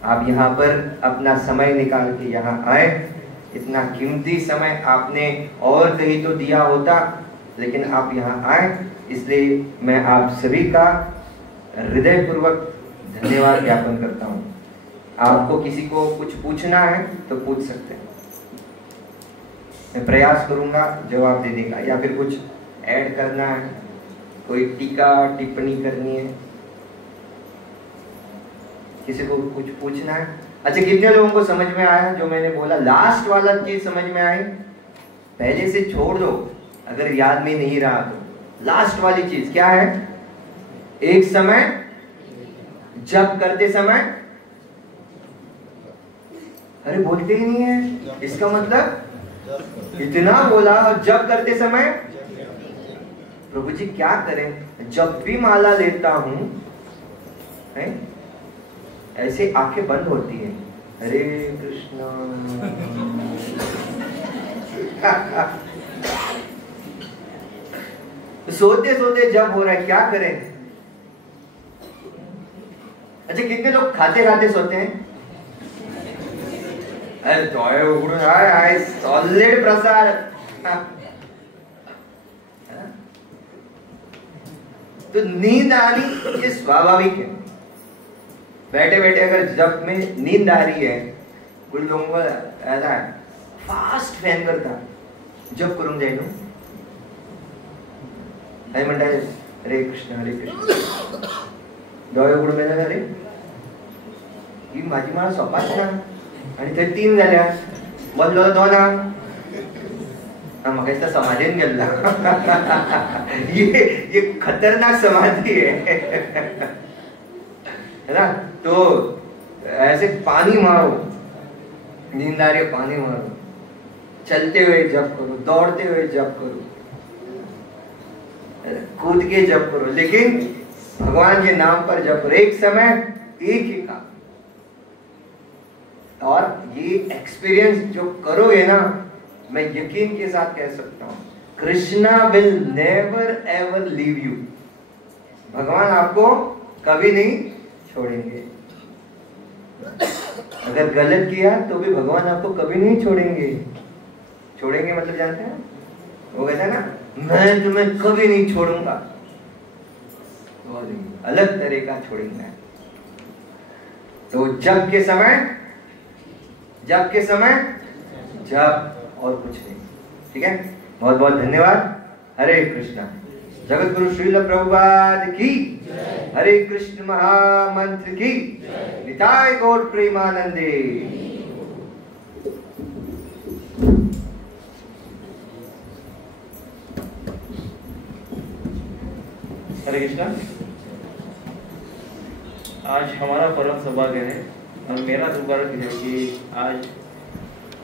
आप यहाँ पर अपना समय निकाल के यहाँ आए। इतना कीमती समय आपने और कहीं तो दिया होता, लेकिन आप यहाँ आए, इसलिए मैं आप सभी का हृदयपूर्वक धन्यवाद ज्ञापन करता हूँ। आपको किसी को कुछ पूछना है तो पूछ सकते हैं, मैं प्रयास करूंगा जवाब देने का, या फिर कुछ ऐड करना है, कोई टीका टिप्पणी करनी है, किसी को कुछ पूछना है। अच्छा, कितने लोगों को समझ में आया जो मैंने बोला? लास्ट वाला चीज समझ में आई? पहले से छोड़ दो अगर याद में नहीं रहा तो। लास्ट वाली चीज क्या है? एक समय जप करते समय, अरे बोलते ही नहीं है, इसका मतलब इतना बोला और जप करते समय। प्रभु जी क्या करें? जब भी माला लेता हूं है, ऐसे आंखें बंद होती है, हरे कृष्णा। सोते सोते जब हो रहा है, क्या करें? अच्छा, कितने लोग खाते खाते सोते हैं? अरे डोळे उघडून हाय सॉलिड प्रसाद। तो नींद आनी ये स्वाभाविक है। बैठे बैठे अगर जब में नींद आ रही है, कुछ लोगों को ऐसा है फास्ट फॅन करता, जप करून जायनो काय म्हणताय, हरे कृष्ण हरे कृष्ण, डोळे उघडून गेला, अरे ही माझी मला सोपाच ना, आणि ते 3 झाल्या, बदलो 2 मग इसका समाधीन गेला। ये खतरनाक समाधि है ना? तो ऐसे पानी मारो, नींद आ रही है पानी मारो, चलते हुए जप करो, दौड़ते हुए जप करो, कूद के जप करो, लेकिन भगवान के नाम पर जप करो। एक समय एक ही काम, और ये एक्सपीरियंस जो करोगे ना, मैं यकीन के साथ कह सकता हूं, Krishna will never ever leave you. भगवान आपको कभी नहीं छोड़ेंगे। अगर गलत किया तो भी भगवान आपको कभी नहीं छोड़ेंगे। छोड़ेंगे मतलब जानते हैं? वो कहता है ना, मैं तुम्हें कभी नहीं छोड़ूंगा, अलग तरह का छोड़ेंगे। तो जब के समय जब, और कुछ नहीं। ठीक है, बहुत बहुत धन्यवाद। हरे कृष्णा। जगत गुरु श्रील प्रभुपाद की, हरे कृष्ण महामंत्र की, निताय गौर प्रेमानंदे। हरे कृष्णा। आज हमारा परम सौभाग्य है और मेरा सौभाग्य है कि आज